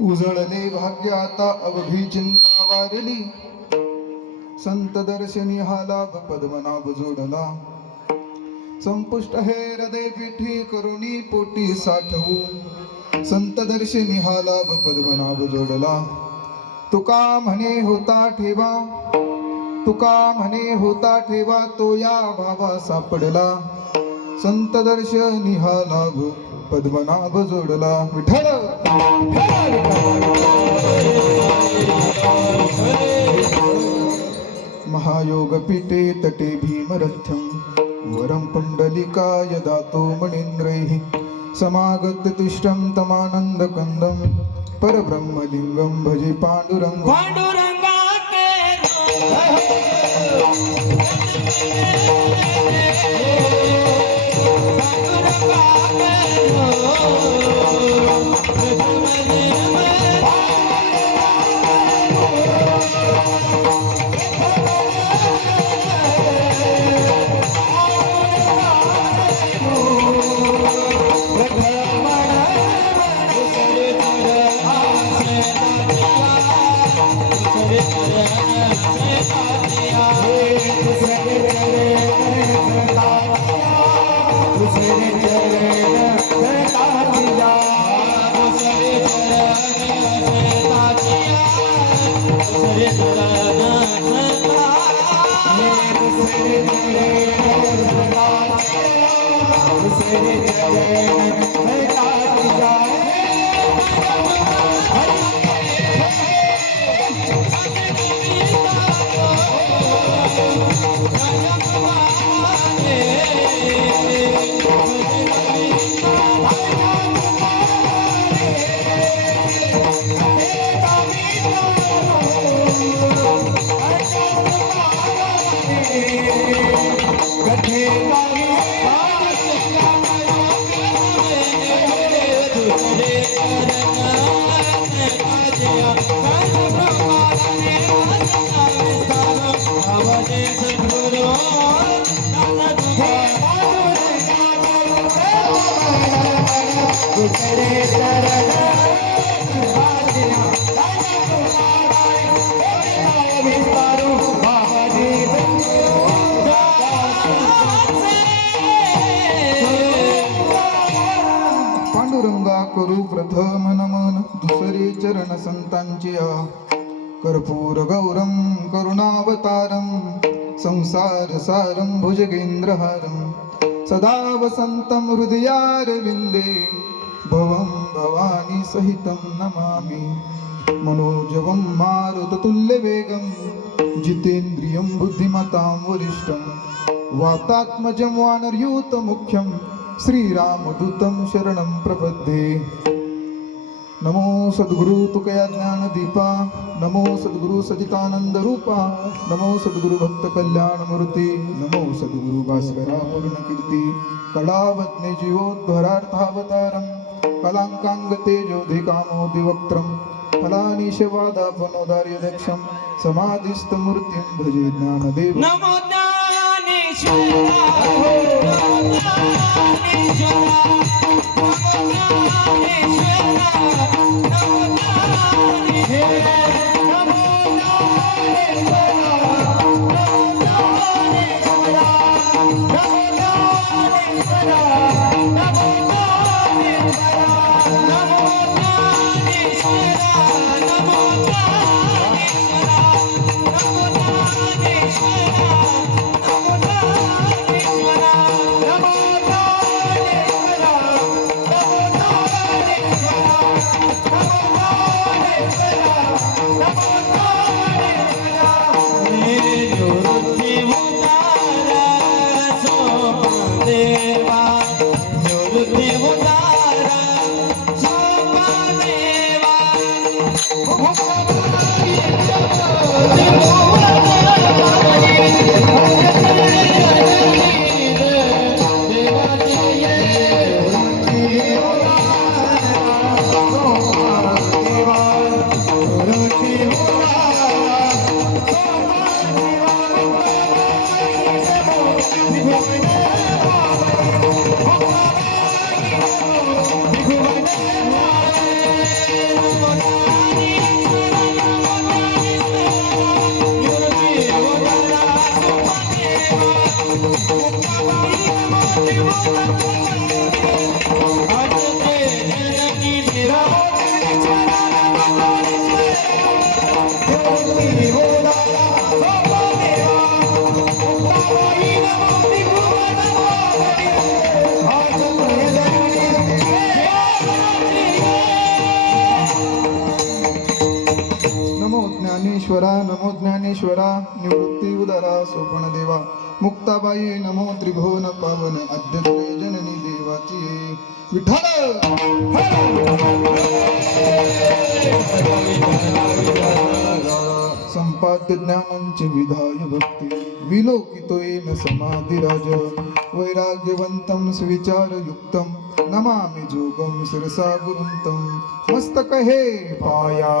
उजळले भाग्य आता अवघी चिंता वारली, संत दर्शनी हा लाभ पद्मनाभ जोडला. संपुष्ट हे हृदय पीठी करुणी पोटी साठवू, संत दर्शनी हा लाभ पद्मनाभ जोडला. तुका म्हणे होता ठेवा, तुका म्हणे होता ठेवा, तो या भावा सापडला. संत दर्शनी हा लाभ पद्मनाभ जोडला. विठ्ठल महायोग पीठे तटे भीमरथ्यं, वरं पुंडलिकाय दातो मणीन्द्रैः. समागत तिष्ठं तमानन्दकन्दं, परब्रह्मलिङ्गं भजे पाण्डुरङ्गं. पांडुरंगा करू प्रथम नमन, दुसरे चरण संतांचिया. कर्पूर गौरम करुणावतारम, संसार सारम भुजगेंद्रहारम. सदा वसंतम हृदयारविंदे, भवं भवानी सहितं नमामि. मनोजवं मारुततुल्यवेगं, जितेन्द्रियं बुद्धिमतां वरिष्ठं. वातात्मजं वानरयूतमुख्यं, श्रीरामदूतं शरणं प्रपद्ये. नमो सद्गुरु तुकया ज्ञानदीपा, नमो सद्गुरु सचितानंद रूपा, नमो सद्गुरु भक्त कल्याण मूर्ती, नमो सद्गुरु भास्करा पूर्ण कीर्ती. कलावत्ने जीवोद्धारार्थावतारं, कलांकांग तेजोधिकामोदिवक्त्रं. फलानीशवादापनोदार्यदक्षं, समाधिस्थमूर्तिं भजे ज्ञानदेव. नमो ज्ञानेश्वरा, नमो ईश्वरा नमो ज्ञानेश्वरा निवृत्ती उदरा सोपण देवा मुक्ताबाई नमो त्रिभुवन पावन आद्य जननी देवाची विठ्ठल संपाद्य ज्ञानांचे विधाय भक्ती विलोकितोय न समाधिराज वैराग्यवंतं सुविचारयुक्तं नमामि जोगं शिरसा गुरुंतं मस्तक हे पाया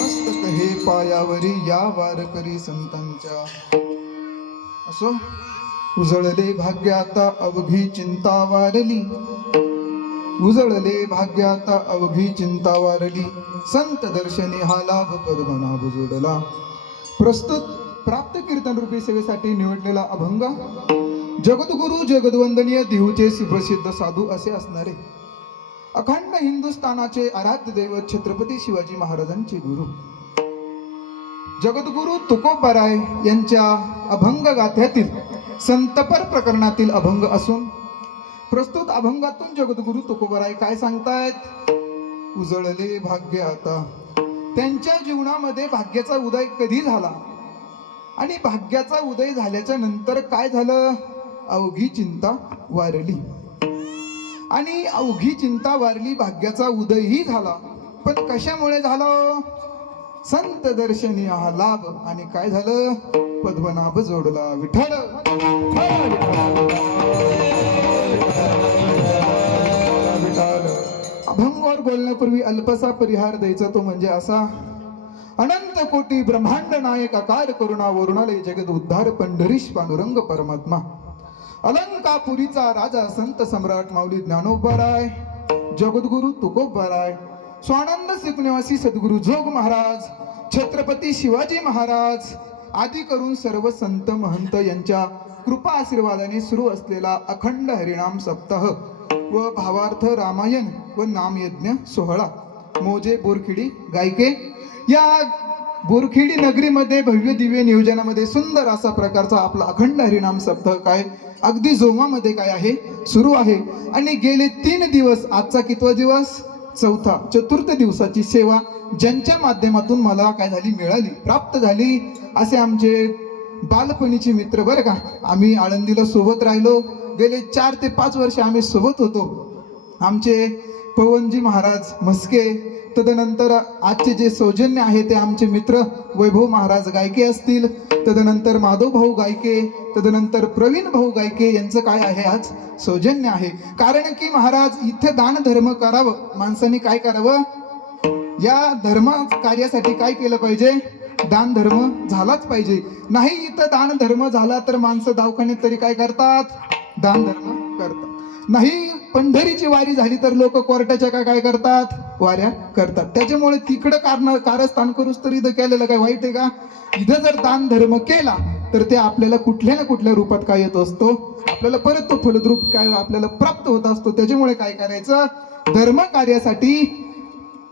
मस्तक हे पायावरी या वारकरी संतांच्या असो उजळले भाग्य आता अवघी चिंता वारली उजळले भाग्य आता अवघी चिंता वारली संत दर्शनी हा लाभ पद्मनाभ जोडला प्रस्तुत प्राप्त कीर्तन रूपी सेवेसाठी निवडलेला अभंग जगद्गुरु जगद्वंदनीय देहूचे सुप्रसिद्ध साधू असे असणारे अखंड हिंदुस्थानाचे आराध्य दैवत छत्रपती शिवाजी महाराजांचे गुरु जगद्गुरु तुकोबाराय यांच्या अभंग गाथ्यातील संतपर प्रकरणातील अभंग असून प्रस्तुत अभंगातून जगद्गुरु तुकोबाराय काय सांगतायत उजळले भाग्य आता त्यांच्या जीवनामध्ये भाग्याचा उदय कधी झाला आणि भाग्याचा उदय झाल्याच्या नंतर काय झालं अवघी चिंता वारली आणि अवघी चिंता वारली भाग्याचा उदयही झाला पण कशामुळे झालं संत दर्शनी हा लाभ आणि काय झालं पद्मनाभ जोडला विठ्ठल अभंगावर बोलण्यापूर्वी अल्पसा परिहार द्यायचा तो म्हणजे असा अनंत कोटी ब्रह्मांड नायक आकार करुणा वरुणालय जगत उद्धार पंढरीश पांडुरंग परमात्मा अलंकापुरीचा राजा संत सम्राट माऊली ज्ञानोबाराय जगद्गुरु तुकोबाराय स्वानंद सिकनिवासी सद्गुरु जोग महाराज छत्रपती शिवाजी महाराज आदी करून सर्व संत महंत यांच्या कृपा आशीर्वादाने सुरू असलेला अखंड हरिनाम सप्ताह व भावार्थ रामायण व नामयज्ञ सोहळा मोजे बोरखिडी गायके या बोरखेडी नगरीमध्ये भव्य दिव्य नियोजनामध्ये सुंदर असा प्रकारचा आपला अखंड हरिनाम सप्ताह काय अगदी जोमामध्ये काय आहे सुरू आहे आणि गेले 3 दिवस आजचा कितवा दिवस चौथा चतुर्थ दिवसाची सेवा ज्यांच्या माध्यमातून मला काय झाली मिळाली प्राप्त झाली असे आमचे बालपणीचे मित्र बरं का आम्ही आळंदीला सोबत राहिलो गेले 4 ते 5 वर्ष आम्ही सोबत होतो आमचे पवनजी महाराज म्हस्के तदनंतर आजचे जे सौजन्य आहे ते आमचे मित्र वैभव महाराज गायके असतील तदनंतर माधव भाऊ गायके तदनंतर प्रवीण भाऊ गायके यांचं काय आहे आज सौजन्य आहे कारण की महाराज इथे दान धर्म करावं माणसाने काय करावं या धर्म कार्यासाठी काय केलं पाहिजे दान धर्म झालाच पाहिजे नाही इथं दान धर्म झाला तर माणसं दवाखान्यात तरी काय करतात दान धर्म करतात नाही पंढरीची वारी झाली तर लोक कोर्टाच्या काय करतात वाऱ्या करतात त्याच्यामुळे तिकडं कारस्थान करूच तर इथं केलेलं काय वाईट आहे का इथं जर दान धर्म केला तर ते आपल्याला कुठल्या ना कुठल्या रूपात काय येत असतो आपल्याला परत तो फलद्रूप काय आपल्याला प्राप्त होत असतो त्याच्यामुळे काय करायचं धर्म कार्यासाठी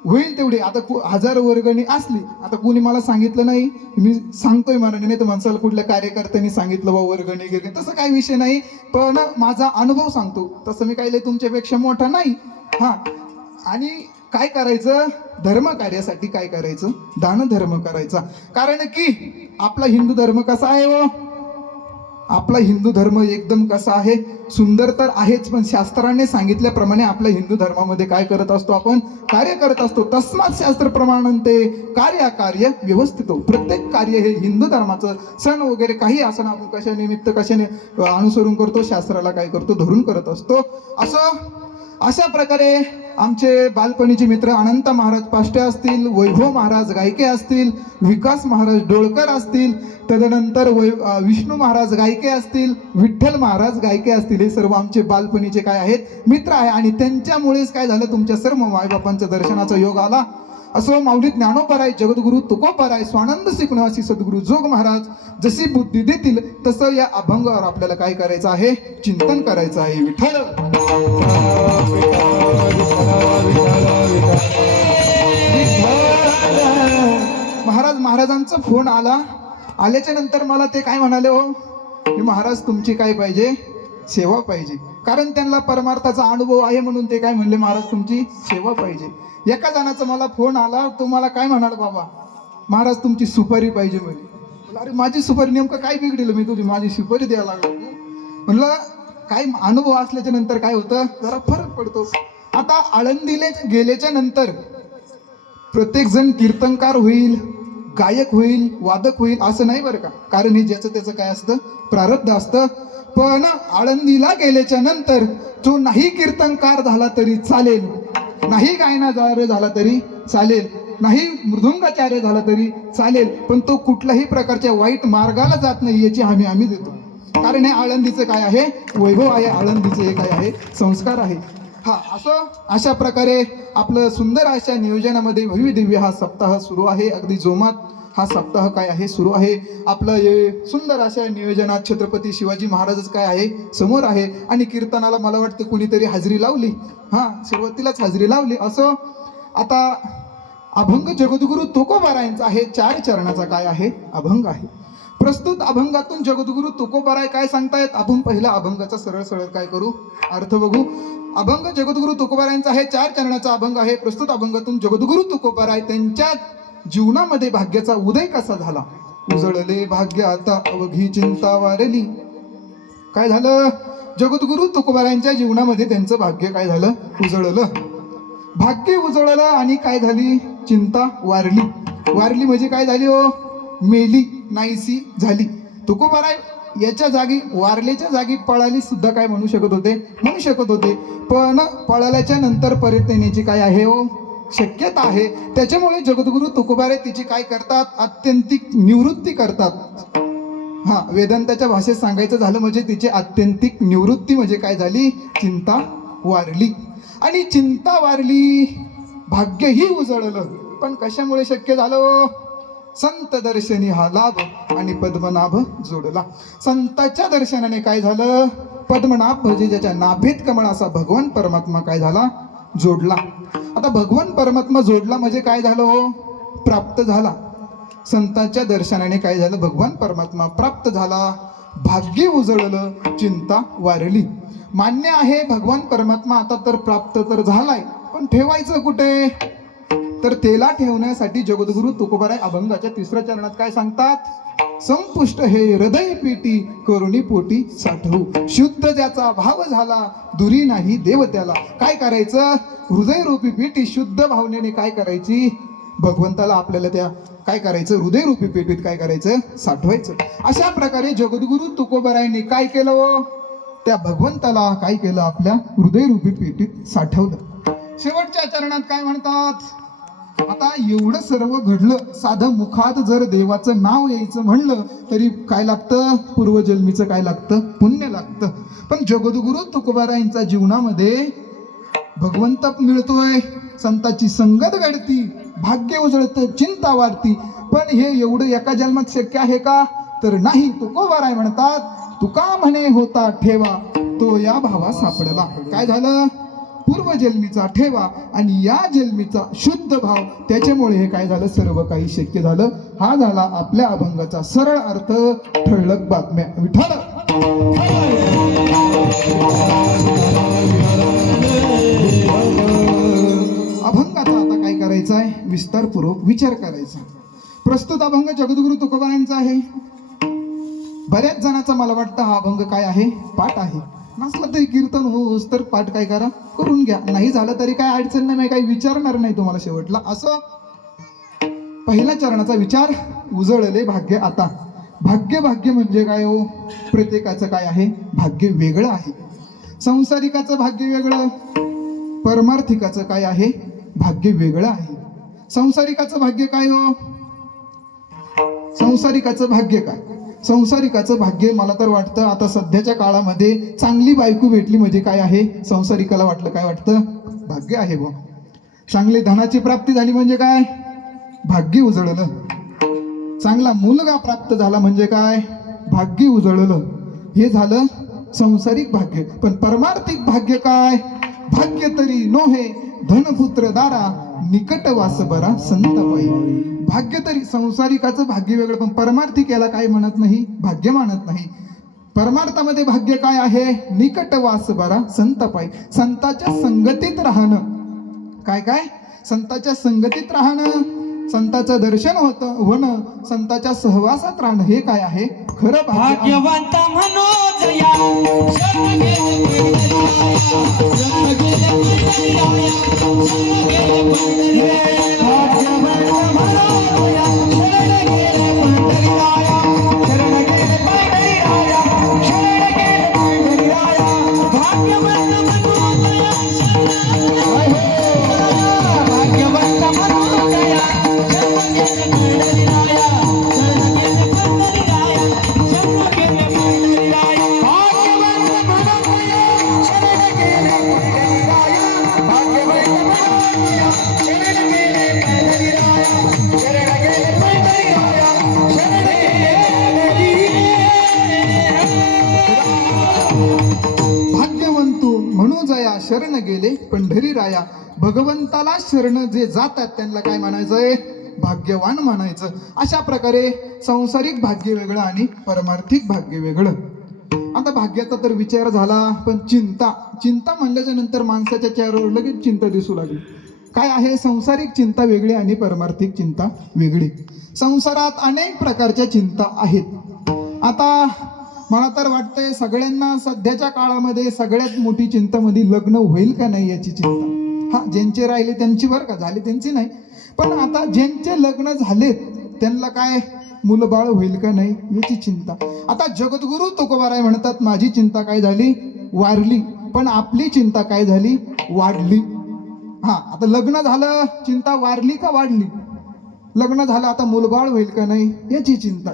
होईल तेवढी आता 1000 वर्गणी असली आता कोणी मला सांगितलं नाही मी सांगतोय मला नाही तर माणसाला कुठल्या कार्यकर्त्यांनी सांगितलं बा वर्गणी गेली तसं काही विषय नाही पण माझा अनुभव सांगतो तसं मी काही तुमच्यापेक्षा मोठा नाही हा आणि काय करायचं धर्म कार्यासाठी काय करायचं दान धर्म करायचा कारण की आपला हिंदू धर्म कसा आहे व आपला हिंदू धर्म एकदम कसा आहे सुंदर तर आहेच पण शास्त्राने सांगितल्याप्रमाणे आपल्या हिंदू धर्मामध्ये काय करत असतो आपण कार्य करत असतो तस्मात शास्त्र प्रमाणते कार्य व्यवस्थित प्रत्येक कार्य हे हिंदू धर्माचं सण वगैरे काही असं आपण कशा निमित्त कशाने अनुसरून करतो शास्त्राला काय करतो धरून करत असतो असं अशा प्रकारे आमचे बालपणीचे मित्र अनंत महाराज पाष्टे असतील, वैभव महाराज गायके असतील, विकास महाराज डोळकर असतील, तदनंतर विष्णू महाराज गायके असतील, विठ्ठल महाराज गायके असतील. हे सर्व आमचे बालपणीचे काय आहेत मित्र आहे आणि त्यांच्यामुळेच काय झालं तुमच्या सर्व मायबापांच्या दर्शनाचा योग आला. असो माऊली ज्ञानोबराय जगद्गुरु तुकोबराय स्वानंद सिकनिवासी सद्गुरु जोग महाराज जशी बुद्धी देतील तसं या अभंगावर आपल्याला काय करायचं आहे, चिंतन करायचं आहे. विठ्ठल महाराजांचा फोन आल्याच्या नंतर मला ते काय म्हणाले, हो की महाराज तुमची काय पाहिजे, सेवा पाहिजे. कारण त्यांना परमार्थाचा अनुभव आहे म्हणून ते काय म्हणले, महाराज तुमची सेवा पाहिजे. एका जणाचा मला फोन आला, तो मला काय म्हणाल, बाबा महाराज तुमची सुपारी पाहिजे म्हणे. अरे माझी सुपारी नेमकं काय बिघडलं, मी तुझी माझी सुपारी द्यायला लागलो. म्हणलं काय अनुभव असल्याच्या नंतर काय होतं, जरा फरक पडतो. आता आळंदीला गेल्याच्या नंतर प्रत्येक जण कीर्तनकार होईल, गायक होईल, वादक होईल असं नाही बरं का. कारण हे ज्याचं त्याचं काय असतं, प्रारब्ध असतं. पण आळंदीला गेल्याच्या नंतर जो नाही कीर्तनकार झाला तरी चालेल, नाही गायनाचार्य झाला तरी चालेल, नाही मृदुंगाचार्य झाला तरी चालेल, पण तो कुठल्याही प्रकारच्या वाईट मार्गाला जात नाही याची हमी आम्ही देतो. कारण हे आळंदीचं काय आहे, वैभव आहे, आळंदीचं हे काय आहे, संस्कार आहे. असं अशा प्रकारे आपलं सुंदर अशा नियोजनामध्ये भव्य दिव्य हा सप्ताह सुरू आहे. अगदी जोमात हा सप्ताह काय आहे सुरू आहे. आपलं हे सुंदर अशा नियोजनात छत्रपती शिवाजी महाराजच काय आहे समोर आहे. आणि कीर्तनाला मला वाटतं कुणीतरी हजेरी लावली, सुरुवातीलाच हजेरी लावली. असं आता अभंग जगद्गुरु तुकोबारायांचा आहे, 4 चरणाचा काय आहे अभंग आहे. प्रस्तुत अभंगातून जगद्गुरु तुकोबाराय काय सांगतायत, आपण पहिला अभंगाचा सरळ सरळ काय करू, अर्थ बघू. अभंग जगद्गुरु तुकोबारायांचा आहे, 4 चरणाचा अभंग आहे. प्रस्तुत अभंगातून जगद्गुरु तुकोबाराय त्यांच्या जीवनामध्ये भाग्याचा उदय कसा झाला. उजळले भाग्य आता अवघी चिंता वारली. काय झालं, जगद्गुरु तुकोबारायांच्या जीवनामध्ये त्यांचं भाग्य काय झालं, उजळलं. भाग्य उजळलं आणि काय झाली, चिंता वारली. वारली म्हणजे काय झाली, हो मेली, नाहीसी झाली. तुकोबाराय याच्या जागी, वारलेच्या जागी पळाली सुद्धा काय म्हणू शकत होते. पण पळाल्याच्या नंतर परत येण्याची काय आहे, हो शक्यता आहे. त्याच्यामुळे जगद्गुरु तुकोबाराय तिची काय करतात, आत्यंतिक निवृत्ती करतात. वेदांताच्या भाषेत सांगायचं झालं म्हणजे तिची आत्यंतिक निवृत्ती म्हणजे काय झाली, चिंता वारली. आणि चिंता वारली, भाग्यही उजळलं. पण कशामुळे शक्य झालं, संत दर्शनी हा लाभ आणि पद्मनाभ जोडला. संताच्या दर्शनाने काय झालं, पद्मनाभ म्हणजे ज्याच्या नाभीत कमळ असा भगवान परमात्मा काय झाला, जोडला. आता भगवान परमात्मा जोडला म्हणजे काय झालं, हो प्राप्त झाला. संतांच्या दर्शनाने काय झालं, भगवान परमात्मा प्राप्त झाला. भाग्य उजळलं, चिंता वारली. मान्य आहे भगवान परमात्मा आता तर प्राप्त तर झालाय, पण ठेवायचं कुठे, तर तेला ठेवण्यासाठी जगद्गुरु तुकोबाराय अभंगाच्या 3ऱ्या चरणात काय सांगतात, संपुष्ट हे हृदय पेटी करुणी पोटी साठवू. शुद्ध ज्याचा भाव झाला दुरी नाही देव त्याला. काय करायचं, हृदय रूपी पेटी शुद्ध भावनेने काय करायची, भगवंताला आपल्याला त्या काय करायचं, हृदय रूपी पेटीत काय करायचं, साठवायचं. अशा प्रकारे जगद्गुरु तुकोबारायांनी काय केलं, त्या भगवंताला काय केलं, आपल्या हृदय रूपी पेटीत साठवलं. शेवटच्या चरणात काय म्हणतात, आता एवढं सर्व घडलं, साधं मुखात जर देवाचं नाव यायचं म्हणलं तरी काय लागतं, पूर्वजन्मीचं काय लागतं, पुण्य लागतं. पण जगद्गुरु तुकोबारायांच्या जीवनामध्ये भगवंत मिळतोय, संतांची संगत घडती, भाग्य उजळतं, चिंता वाढती. पण हे एवढं एका जन्मात शक्य आहे का, तर नाही. तुकोबाराय म्हणतात, तुका म्हणे होता ठेवा तो या भावा सापडला. काय झालं, पूर्वजन्मीचा ठेवा आणि या जन्मीचा शुद्ध भाव, त्याच्यामुळे हे काय झालं, सर्व काही शक्य झालं. हा झाला आपल्या अभंगाचा सरळ अर्थ, ठळक बातम्या. विठ्ठल अभंगाचा आता काय करायचं आहे, विस्तारपूर्वक विचार करायचा. प्रस्तुत अभंग जगद्गुरु तुकोबारायांचा आहे. बऱ्याच जणांचा मला वाटतं हा अभंग काय आहे, पाठ आहे. नसला तरी कीर्तन होस तर पाठ काय करा, करून घ्या. नाही झालं तरी काय अडचण नाही, काही विचारणार नाही तुम्हाला शेवटला. असं पहिल्या चरणाचा विचार, उजळले भाग्य आता. भाग्य भाग्य म्हणजे काय, हो प्रत्येकाचं काय आहे, भाग्य वेगळं आहे. संसारिकाचं भाग्य वेगळं, परमार्थिकाचं काय आहे? भाग्य वेगळं आहे. संसारिकाचं भाग्य काय हो? संसारिकाचं भाग्य काय? संसारिकाचं भाग्य मला तर वाटतं आता सध्याच्या काळामध्ये चांगली बायको भेटली म्हणजे काय आहे? संसारिकाला वाटलं काय वाटतं? भाग्य आहे बुवा. चांगली धनाची प्राप्ती झाली म्हणजे काय? भाग्य उजळलं. चांगला मुलगा प्राप्त झाला म्हणजे काय? भाग्य उजळलं. हे झालं संसारिक भाग्य. पण परमार्थिक भाग्य काय? भाग्य तरी नोहे धनपुत्र दारा निकट वास बरा संत पायी. भाग्य तरी संसारिकाचं भाग्य वेगळं, पण परमार्थिक याला काय म्हणत नाही? भाग्य मानत नाही. परमार्थामध्ये भाग्य काय आहे? निकट वास बरा संत पायी. संताच्या संगतीत राहणं. काय काय? संताच्या संगतीत राहणं, संताचं दर्शन होणं, संताच्या सहवासात राहणं, हे काय आहे? खरं भाग्य. भाग्यवंत मनोजया शरण गेले पंढरीराया, शरण गेले पंढरीराया. भाग्यवंत मनोजया शरण गेले पंढरीराया, शरण गेले पंढरीराया, शरण गेले पंढरीराया. भाग्यवंत मनोजया भाग्यवंत मनोजया शरण गेले पंढरीराया, शरण गेले पंढरीराया, शरण गेले पंढरीराया. भाग्यवंत मनोजया शरण गेले पंढरीराया, भाग्यवंत मनोजया शरण गेले पंढरीराया, शरण गेले पंढरीराया, शरण गेले. भाग्यवंतू मनोजया शरण गेले पंढरी राया. भगवंताला शरण जे जातात त्यांना काय म्हणायचंय? भाग्यवान म्हणायचं. अशा प्रकारे संसारिक भाग्य वेगळं आणि परमार्थिक भाग्य वेगळं. आता भाग्याचा तर विचार झाला, पण चिंता म्हणल्याच्या नंतर माणसाच्या चेहऱ्यावर लगेच चिंता दिसू लागली. काय आहे? संसारिक चिंता वेगळी आणि परमार्थिक चिंता वेगळी. संसारात अनेक प्रकारच्या चिंता आहेत. आता मला तर वाटतंय सगळ्यांना सध्याच्या काळामध्ये सगळ्यात मोठी चिंता मध्ये लग्न होईल का नाही याची चिंता. हा, ज्यांचे राहिले त्यांची बरं का, झाले त्यांची नाही, पण आता ज्यांचे लग्न झालेत त्यांना काय मुलं बाळ होईल का नाही याची चिंता. आता जगद्गुरु तुकोबाराय म्हणतात माझी चिंता काय झाली? वारली. पण आपली चिंता काय झाली? वाढली. हा, आता लग्न झालं, चिंता वारली का वाढली? लग्न झालं, आता मुलबाळ होईल का नाही याची चिंता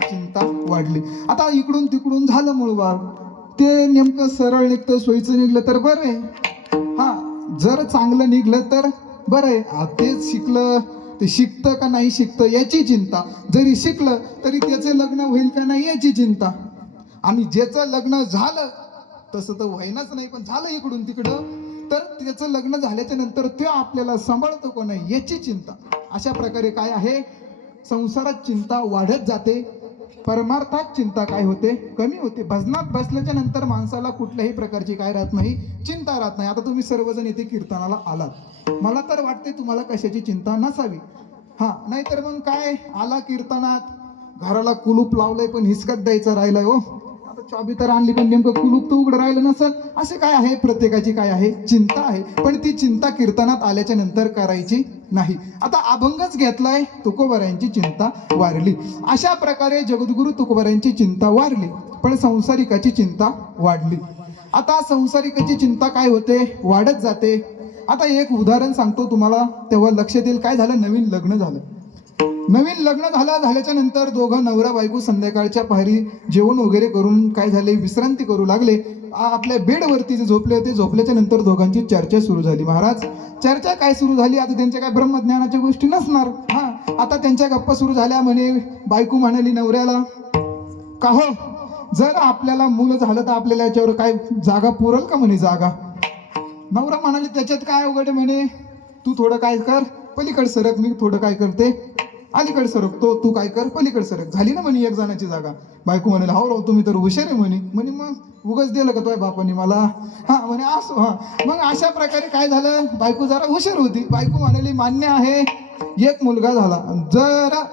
वाढली. आता इकडून तिकडून झालं मुलबाळ, ते नेमकं सरळ निघतं, सोयीचं निघलं तर बरं आहे. हा, जर चांगलं निघलं तर बरं आहे. तेच शिकलं, ते शिकतं का नाही शिकतं याची चिंता. जरी शिकलं तरी त्याचे लग्न होईल का नाही याची चिंता. आणि ज्याचं लग्न झालं तसं तर व्हायनाच नाही, पण झालं इकडून तिकडं, तर त्याचं लग्न झाल्याच्या नंतर ते आपल्याला सांभाळतो का नाही याची चिंता. अशा प्रकारे काय आहे? संसारात चिंता वाढत जाते, परमार्थात चिंता काय होते? कमी होते. भजनात बसल्याच्या नंतर माणसाला कुठल्याही प्रकारची काय राहत नाही? चिंता राहत नाही. आता तुम्ही सर्वजण इथे कीर्तनाला आलात, मला तर वाटते तुम्हाला कशाची चिंता नसावी. हा, नाहीतर मग काय, आला कीर्तनात, घराला कुलूप लावलंय पण हिसकत द्यायचं राहिलंय. हो, आता चाबी तर आणली पण नेमकं कुलूप तर उघडं राहिलं नसल. असे काय आहे? प्रत्येकाची काय आहे? चिंता आहे. पण ती चिंता कीर्तनात आल्याच्या नंतर करायची नाही. आता अभंगच घेतलाय, तुकोबारायांची चिंता वारली. अशा प्रकारे जगद्गुरु तुकोबारायांची चिंता वारली, पण संसारिकाची चिंता वाढली. आता संसारिकाची चिंता काय होते? वाढत जाते. आता एक उदाहरण सांगतो तुम्हाला, तेव्हा लक्षात येईल. काय झालं? नवीन लग्न झालं. नवीन लग्न झाल्याच्या नंतर दोघं नवरा बायको संध्याकाळच्या पारी जेवण वगैरे करून काय झाले? विश्रांती करू लागले. आपल्या बेडवरती जे झोपले होते, झोपल्याच्या नंतर दोघांची चर्चा सुरू झाली. महाराज, चर्चा काय सुरू झाली? आता त्यांच्या काय ब्रह्मज्ञानाच्या गोष्टी नसणार. हा, आता त्यांच्या गप्पा सुरू झाल्या. म्हणे बायको म्हणाली नवऱ्याला, का हो, जर आपल्याला मुलं झालं तर आपल्याला याच्यावर काय जागा पुरल का? म्हणे जागा. नवरा म्हणाले त्याच्यात काय अवघड आहे? म्हणे तू थोडं काय कर, पलीकड सरक, मी थोडं काय करते अलीकड सरकतो, तू काय कर पलीकड सरक. झाली ना म्हणे एक जणाची जागा. बायको म्हणाले हो राव तुम्ही तर हुशार आहे म्हणे. म्हणे मग उगाच दिलं का तुझ्या बापाने मला? हा, म्हणे असो. हा, मग अशा प्रकारे काय झालं? बायको जरा हुशार होती. बायको म्हणाली मान्य आहे, एक मुलगा झाला, जरा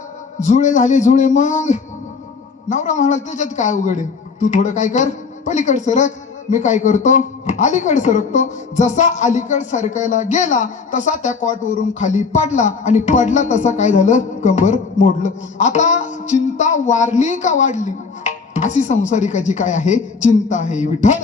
जुळे झाले जुळे. मग नवरा म्हणाला त्याच्यात काय अवघड आहे? तू थोडं काय कर, पलीकड सरक, मी काय करतो अलीकड सरकतो. जसा अलीकड सरकायला गेला तसा त्या कॉटवरून खाली पडला, आणि पडला तसा काय झालं? कंबर मोडलं. आता चिंता वारली का वाढली? अशी संसारिकाची काय आहे? चिंता आहे. विठ्ठल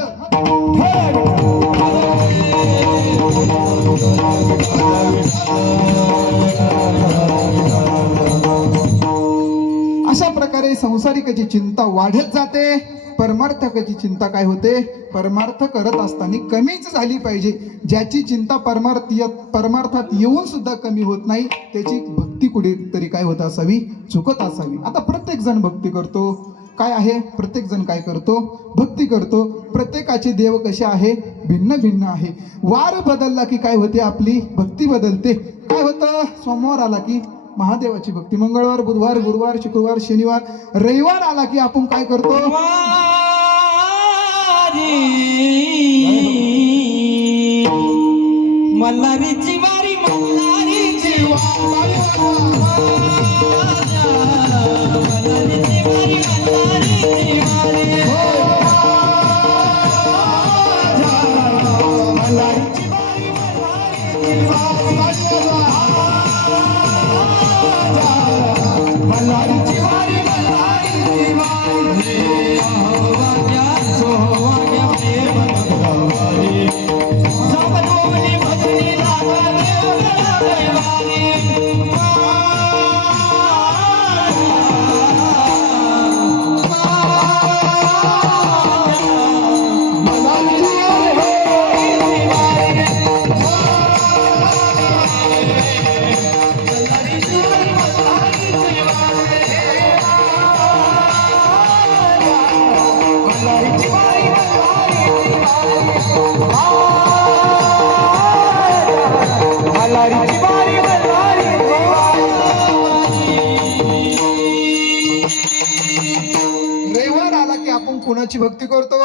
संसारिकाची चिंता वाढत जाते, परमार्थकाची चिंता काय होते, परमार्थ करत असताना कमीच झाली पाहिजे. ज्याची चिंता परमार्थात येऊन सुद्धा कमी होत नाही, त्याची भक्ती कुठेतरी काय होत असावी, चुकत असावी. आता प्रत्येक जण भक्ती करतो, काय आहे, प्रत्येक जण काय करतो, भक्ती करतो. प्रत्येकाचे देव कसे आहे, भिन्न भिन्न आहे. वार बदलला की काय होते, आपली भक्ती बदलते. काय होतं, सोमवार आला की महादेवाची भक्ती, मंगळवार बुधवार गुरुवार शुक्रवार शनिवार रविवार आला की आपण काय करतो, मल्हारीची वारी मल्हारीची वारी रविवार आला की आपण कुणाची भक्ती करतो,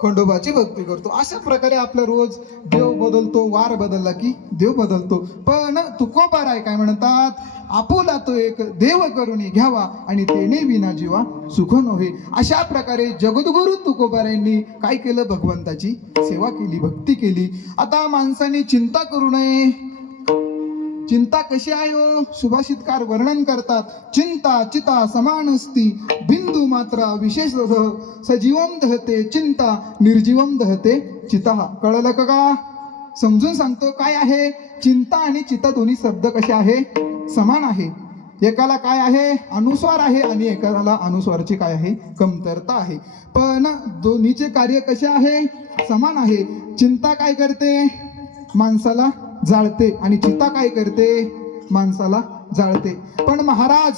खंडोबाची भक्ती करतो. अशा प्रकारे आपला रोज देव बदलतो, वार बदलला की देव बदलतो. पण तुकोबाराय काय म्हणतात, आपुला तो एक देव करून घ्यावा आणि तेने विना जीवा सुख नव्हे. अशा प्रकारे जगद्गुरु तुकोबारायांनी काय केलं, भगवंताची सेवा केली, भक्ती केली. आता माणसाने चिंता करू नये. चिंता कशी आहे हो, सुभाषितकार वर्णन करतात, चिंता चिता समान असती, बिंदू मात्रा विशेष सजीवम दहते चिंता, निर्जीवम दहते चिता. कळलं का? समजून सांगतो काय आहे. चिंता आणि चिता दोन्ही शब्द कसे आहे, समान आहे. एकाला काय आहे, अनुस्वार आहे आणि एकाला अनुस्वारची काय आहे, कमतरता आहे. पण दोन्हीचे कार्य कसे आहे, समान आहे. चिंता काय करते, माणसाला जाळते आणि चिता काय करते, माणसाला जाळते. पण महाराज,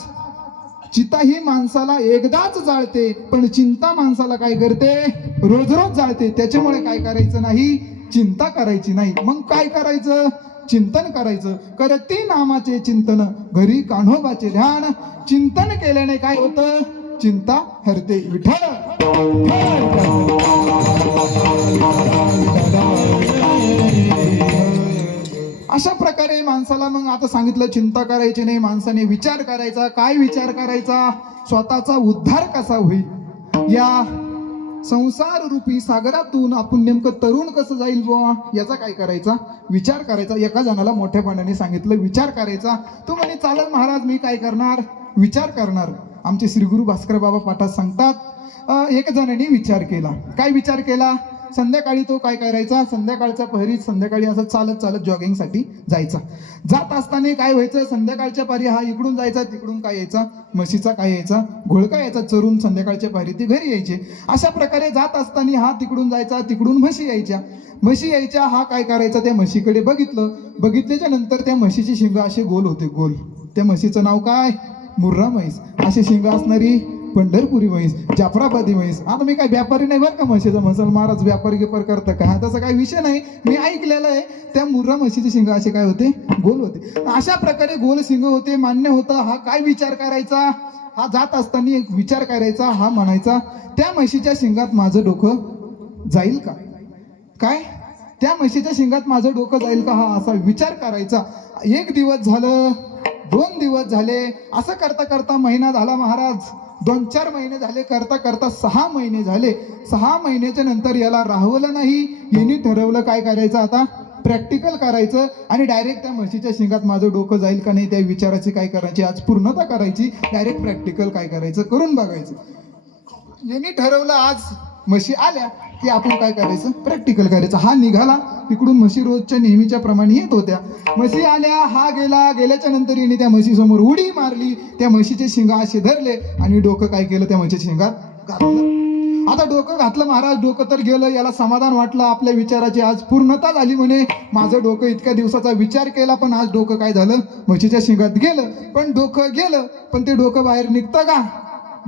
चिता ही माणसाला एकदाच जाळते, पण चिंता माणसाला काय करते, रोज रोज जाळते. त्याच्यामुळे काय करायचं नाही, चिंता करायची नाही. मग काय करायचं, चिंतन करायचं. करती नामाचे चिंतन, घरी कान्होबाचे ध्यान. चिंतन केल्याने काय होतं, चिंता हरते. विठ्ठल अशा प्रकारे माणसाला मग आता सांगितलं, चिंता करायची नाही, माणसाने विचार करायचा. काय विचार करायचा, स्वतःचा उद्धार कसा होईल. या संसार रूपी सागरातून आपण नेमकं तरुण कसं जाईल बुवा, याचा काय करायचा, विचार करायचा. एका जणाला मोठ्यापणाने सांगितलं, विचार करायचा. तो म्हणे, चालेल महाराज, मी काय करणार, विचार करणार. आमचे श्री गुरु भास्कर बाबा पाठात सांगतात, एक जणांनी विचार केला. काय विचार केला, संध्याकाळी तो काय करायचा, संध्याकाळच्या पहरीत संध्याकाळी असं चालत चालत जॉगिंगसाठी जायचा. जात असताना काय व्हायचं, संध्याकाळच्या पारी हा इकडून जायचा, तिकडून काय यायचा, म्हशीचा काय यायचा, घोळका यायचा चरून. संध्याकाळच्या पारी ते घरी यायचे. अशा प्रकारे जात असताना हा तिकडून जायचा, तिकडून म्हशी यायच्या. म्हशी यायच्या, हा काय करायचा, त्या म्हशीकडे बघितलं. बघितल्याच्या नंतर त्या म्हशीची शिंग असे गोल होते, गोल. त्या म्हशीचं नाव काय, मुर्रा म्हैस. असे शिंग असणारी पंढरपुरी म्हैस, जाफराबादी म्हैस. आता मी काय व्यापारी नाही बरं का म्हशीचा, म्हसल महाराज व्यापारी गिपार करतं का, तसा काही विषय नाही. मी ऐकलेलं आहे, त्या मुर्रा म्हशीचे शिंग असे काय होते, गोल होते. अशा प्रकारे गोल शिंग होते, मान्य होतं. हा काय विचार करायचा, हा जात असताना एक विचार करायचा. हा म्हणायचा, त्या म्हशीच्या शिंगात माझं डोकं जाईल का, काय त्या म्हशीच्या शिंगात माझं डोकं जाईल का, हा असा विचार करायचा. एक दिवस झालं, 2 दिवस झाले, असं करता करता महिना झाला महाराज. 2-4 महिने झाले, करता करता 6 महिने झाले. 6 महिन्याच्या नंतर याला राहवलं नाही. यांनी ठरवलं काय करायचं, आता प्रॅक्टिकल करायचं आणि डायरेक्ट त्या म्हशीच्या शिंगात माझं डोकं जाईल का नाही, त्या विचाराची काय करायची, आज पूर्णता करायची. डायरेक्ट प्रॅक्टिकल काय करायचं, करून बघायचं. यांनी ठरवलं आज म्हशी आल्या की आपण काय करायचं, प्रॅक्टिकल करायचं. हा निघाला तिकडून, म्हशी रोजच्या नेहमीच्या प्रमाणे येत होत्या. म्हशी आल्या, हा गेला, गेल्याच्या नंतर हिने त्या म्हशीसमोर उडी मारली, त्या म्हशीचे शिंगा असे धरले आणि डोकं काय केलं, त्या म्हशीच्या शिंगात घातलं. आता डोकं घातलं महाराज, डोकं तर गेलं. याला समाधान वाटलं, आपल्या विचाराची आज पूर्णता झाली म्हणे. माझं डोकं इतक्या दिवसाचा विचार केला, पण आज डोकं काय झालं, म्हशीच्या शिंगात गेलं. पण डोकं गेलं, पण ते डोकं बाहेर निघतं का,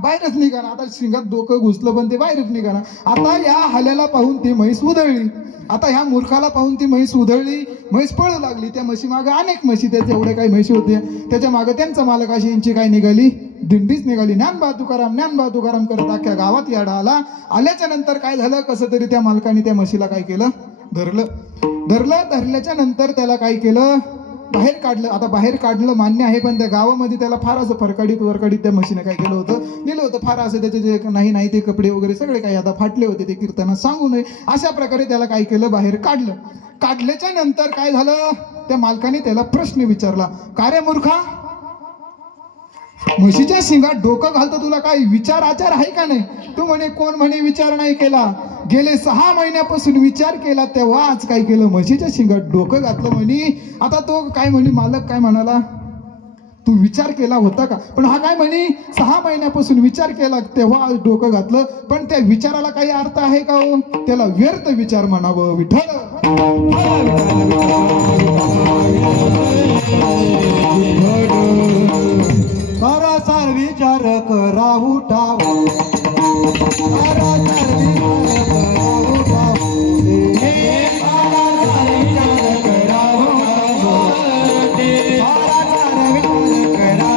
बाहेरच निघाला. आता शिंगात डोकं घुसलं पण ते बाहेरच निघाला. आता या हल्याला पाहून ती म्हैस उधळली. आता ह्या मूर्खाला पाहून ती म्हैस उधळली, म्हैस पळू लागली. त्या म्हशी मागे अनेक म्हशी, त्याच्या एवढ्या काही म्हशी होत्या, त्याच्या मागे त्यांचा मालक, अशी यांची काय निघाली, दिंडीच निघाली. ज्ञानबा तुकाराम, ज्ञानबा तुकाराम करत अख्ख्या गावात याडा आला. आल्याच्या नंतर काय झालं, कसं तरी त्या मालकाने त्या म्हशीला काय केलं, धरल्याच्या नंतर त्याला काय केलं, बाहेर काढलं. आता बाहेर काढलं मान्य आहे, पण त्या गावामध्ये त्याला फार असं फरकाडीत त्या म्हशीने काय केलं होतं, नेलं होतं. फार असं त्याचे जे नाही ते कपडे वगैरे सगळे काही आता फाटले होते, ते कीर्तनात सांगू नये अशा प्रकारे त्याला काय केलं, बाहेर काढलं. काढल्याच्या नंतर काय झालं, त्या मालकाने त्याला प्रश्न विचारला, का रे मूर्खा, म्हशीच्या शिंगात डोकं घालतं, तुला काही विचार आचार आहे का नाही? तू म्हणे, कोण म्हणे विचार नाही केला, गेले 6 महिन्यापासून विचार केला, तेव्हा आज काय केलं, म्हशीच्या शिंगात डोकं घातलं म्हणे. आता तो काय म्हणे, मालक काय म्हणाला, तू विचार केला होता का? पण हा काय म्हणे, 6 महिन्यापासून विचार केला, तेव्हा आज डोकं घातलं. पण त्या विचाराला काही अर्थ आहे का हो? त्याला व्यर्थ विचार म्हणावं. विठ्ठल सारासार विचार करा उठाव, सारासार विचार करा उठाव, हे सारासार विचार करा उठाव, सारासार विचार करा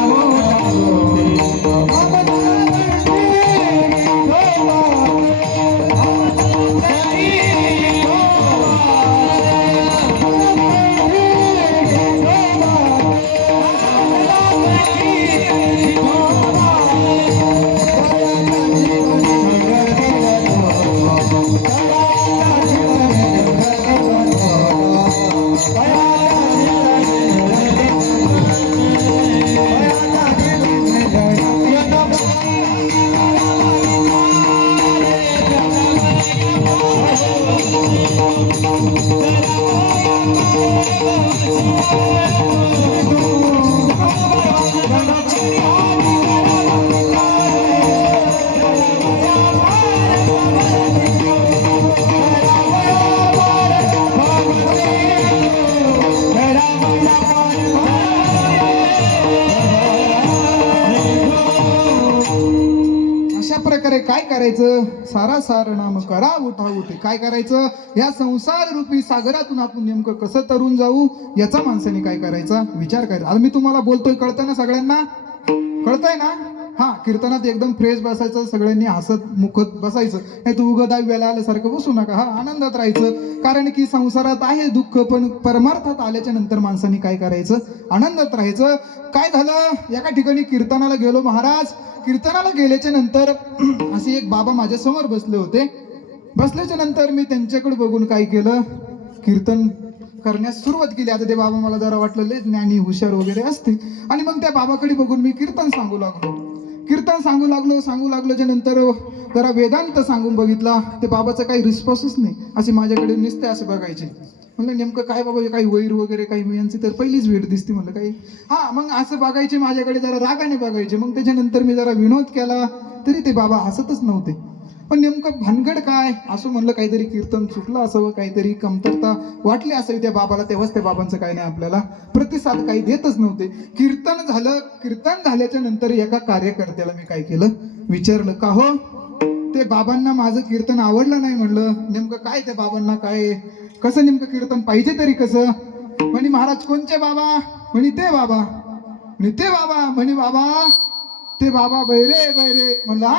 काय करायचं, सारासार नाम करा उठाव ते. काय करायचं, या संसार रूपी सागरातून आपण नेमकं कसं तरुण जाऊ, याचा माणसाने काय करायचा, विचार करायचा. आता मी तुम्हाला बोलतोय, कळतं ना सगळ्यांना, कळतंय ना? हा, कीर्तनात एकदम फ्रेश बसायचं, सगळ्यांनी हसत मुखत बसायचं, नाही तू उगं दहाव्याला आल्यासारखं बसू नका. हा, आनंदात राहायचं, कारण की संसारात आहे दुःख, पण परमार्थात आल्याच्या नंतर माणसाने काय करायचं, आनंदात राहायचं. काय झालं, एका ठिकाणी कीर्तनाला गेलो महाराज. कीर्तनाला गेल्याच्या नंतर असे एक बाबा माझ्या समोर बसले होते. बसल्याच्या नंतर मी त्यांच्याकडे बघून काय केलं, कीर्तन करण्यास सुरुवात केली. आता ते बाबा मला जरा वाटलं लय ज्ञानी हुशार वगैरे असतील, आणि मग त्या बाबाकडे बघून मी कीर्तन सांगू लागलोच्या नंतर जरा वेदांत सांगून बघितला. ते बाबाचा काही रिस्पॉन्सच नाही, असे माझ्याकडे नुसते असे बघायचे. म्हणलं नेमकं काय बाबा, काही वैर वगैरे काही, मी यांची तर पहिलीच भेट दिसते म्हणलं काही. हा, मग असं बघायचे माझ्याकडे, जरा रागाने बघायचे. मग त्याच्यानंतर मी जरा विनोद केला, तरी ते बाबा हसतच नव्हते. पण नेमकं भानगड काय, असं म्हणलं काहीतरी कीर्तन चुकलं असावं, काहीतरी कमतरता वाटली असावी त्या बाबाला. तेव्हाच त्या बाबांचं काही नाही, आपल्याला प्रतिसाद काही देतच नव्हते. कीर्तन झालं. कीर्तन झाल्याच्या नंतर एका कार्यकर्त्याला मी काय केलं, विचारलं, का हो ते बाबांना माझं कीर्तन आवडलं नाही. म्हणलं नेमकं काय, त्या बाबांना काय, कसं नेमकं कीर्तन पाहिजे तरी कसं? म्हणे महाराज कोणचे बाबा? म्हणे ते बाबा. म्हणे ते बाबा, म्हणे बाबा ते बाबा बैरे. म्हणला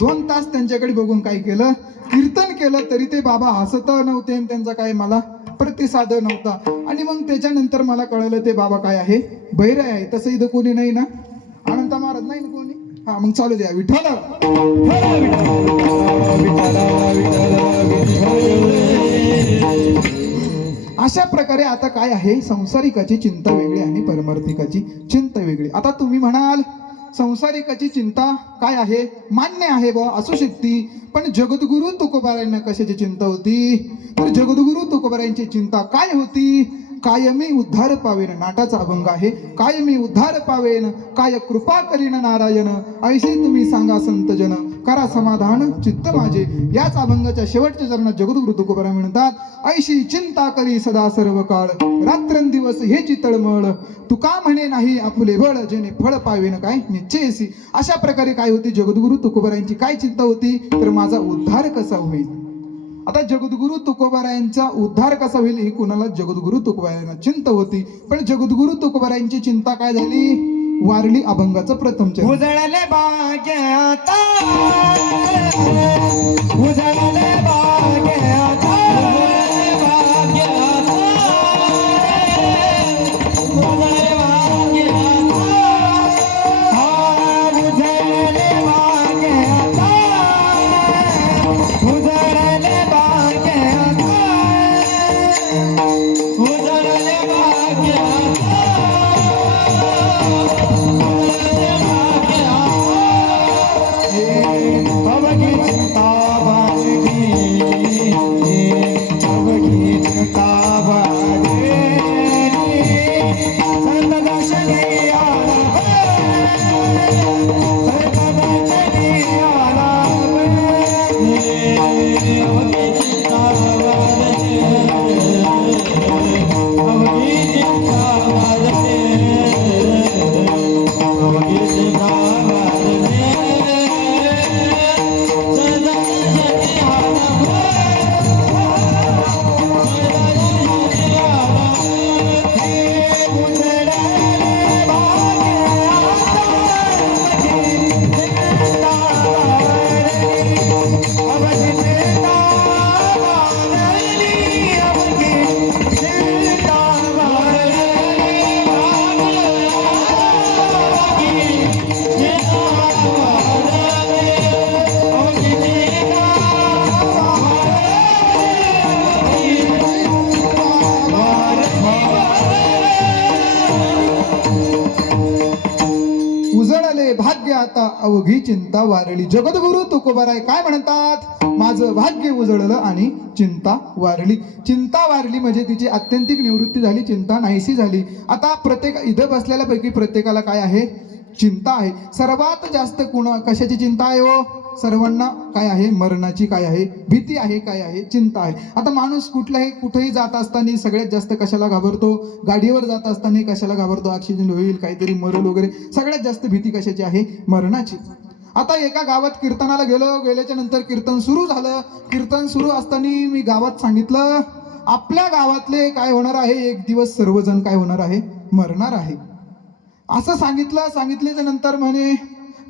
2 तास त्यांच्याकडे बघून काय केलं, कीर्तन केलं, तरी ते बाबा हसत नव्हते आणि त्यांचा काय मला प्रतिसाद नव्हता. आणि मग त्याच्यानंतर मला कळलं ते बाबा काय आहे, बैरे आहे. तसं इथं कोणी नाही ना, अनंत महाराज नाही ना कोणी. हा, मग चालू द्या. विठ्ठल अशा प्रकारे आता काय आहे, संसारिकाची चिंता वेगळी आणि परमार्थिकाची चिंता वेगळी. आता तुम्ही म्हणाल संसारिकाची चिंता काय आहे मान्य आहे बा असू शकते, पण जगद्गुरु तुकोबारायांना कशाची चिंता होती? तर जगद्गुरु तुकोबारायांची चिंता काय होती? कायमी उद्धार पावेन, नाटाचा अभंग आहे. कायमी उद्धार पावेन, काय कृपा करीन नारायण, ऐसे तुम्ही सांगा संतजन, करा समाधान चित्त माझे. याच अभंगाच्या शेवटच्या चरणात जगद्गुरु तुकोबाराय म्हणतात, ऐशी चिंता करी सदा सर्व काळ, रात्रंदिवस हेची तळमळ, तुका म्हणे नाही आपुले बळ, जेणे फळ पावेन काय निश्चयसी. अशा प्रकारे काय होती जगद्गुरु तुकोबारायांची काय चिंता होती? तर माझा उद्धार कसा होईल. आता जगद्गुरु तुकोबारायांचा उद्धार कसा होईल ही कुणाला जगद्गुरु तुकोबारायांना चिंता होती. पण जगद्गुरु तुकोबारायांची चिंता काय झाली? वारली अभंगाचं प्रथम चरण. उजळले भाग्य आता, उजळले भाग्य आता, भाग्य आता, उजळले भाग्य आता, हा उजळले भाग्य आता, उजळले भाग्य आता, उजळले भाग्य आता. अवघी चिंता वाजली, अवघी चिंता वाजली, संत दर्शनी आला, संत दर्शनी आला, अवघी चिंता वाजली, अवघी चिंता वाजली, अवघी चिंता वाजली. उजळले भाग्य आता, अवघी चिंता वारली. जगद्गुरु तुकोबाराय काय म्हणतात? माझं भाग्य उजळलं आणि चिंता वारली. चिंता वारली म्हणजे तिची आत्यंतिक निवृत्ती झाली, चिंता नाहीशी झाली. आता प्रत्येक इथं बसलेल्यापैकी प्रत्येकाला काय आहे? चिंता आहे. सर्वात जास्त कशाची चिंता आहे हो? सर्वांना काय आहे? मरणाची काय आहे? भीती आहे, काय आहे? चिंता आहे. आता माणूस कुठेही जात असताना सगळ्यात जास्त कशाला घाबरतो? गाडीवर जात असताना कशाला घाबरतो? ऍक्सिडेंट होईल, काहीतरी मरल वगैरे. सगळ्यात जास्त भीती कशाची आहे? मरणाची. आता एका गावात कीर्तनाला गेल्याच्या नंतर कीर्तन सुरू झालं. कीर्तन सुरू असताना मी गावात सांगितलं, आपल्या गावातले काय होणार आहे? एक दिवस सर्वजण काय होणार आहे? मरणार आहे. असं सांगितल्याच्या नंतर म्हणे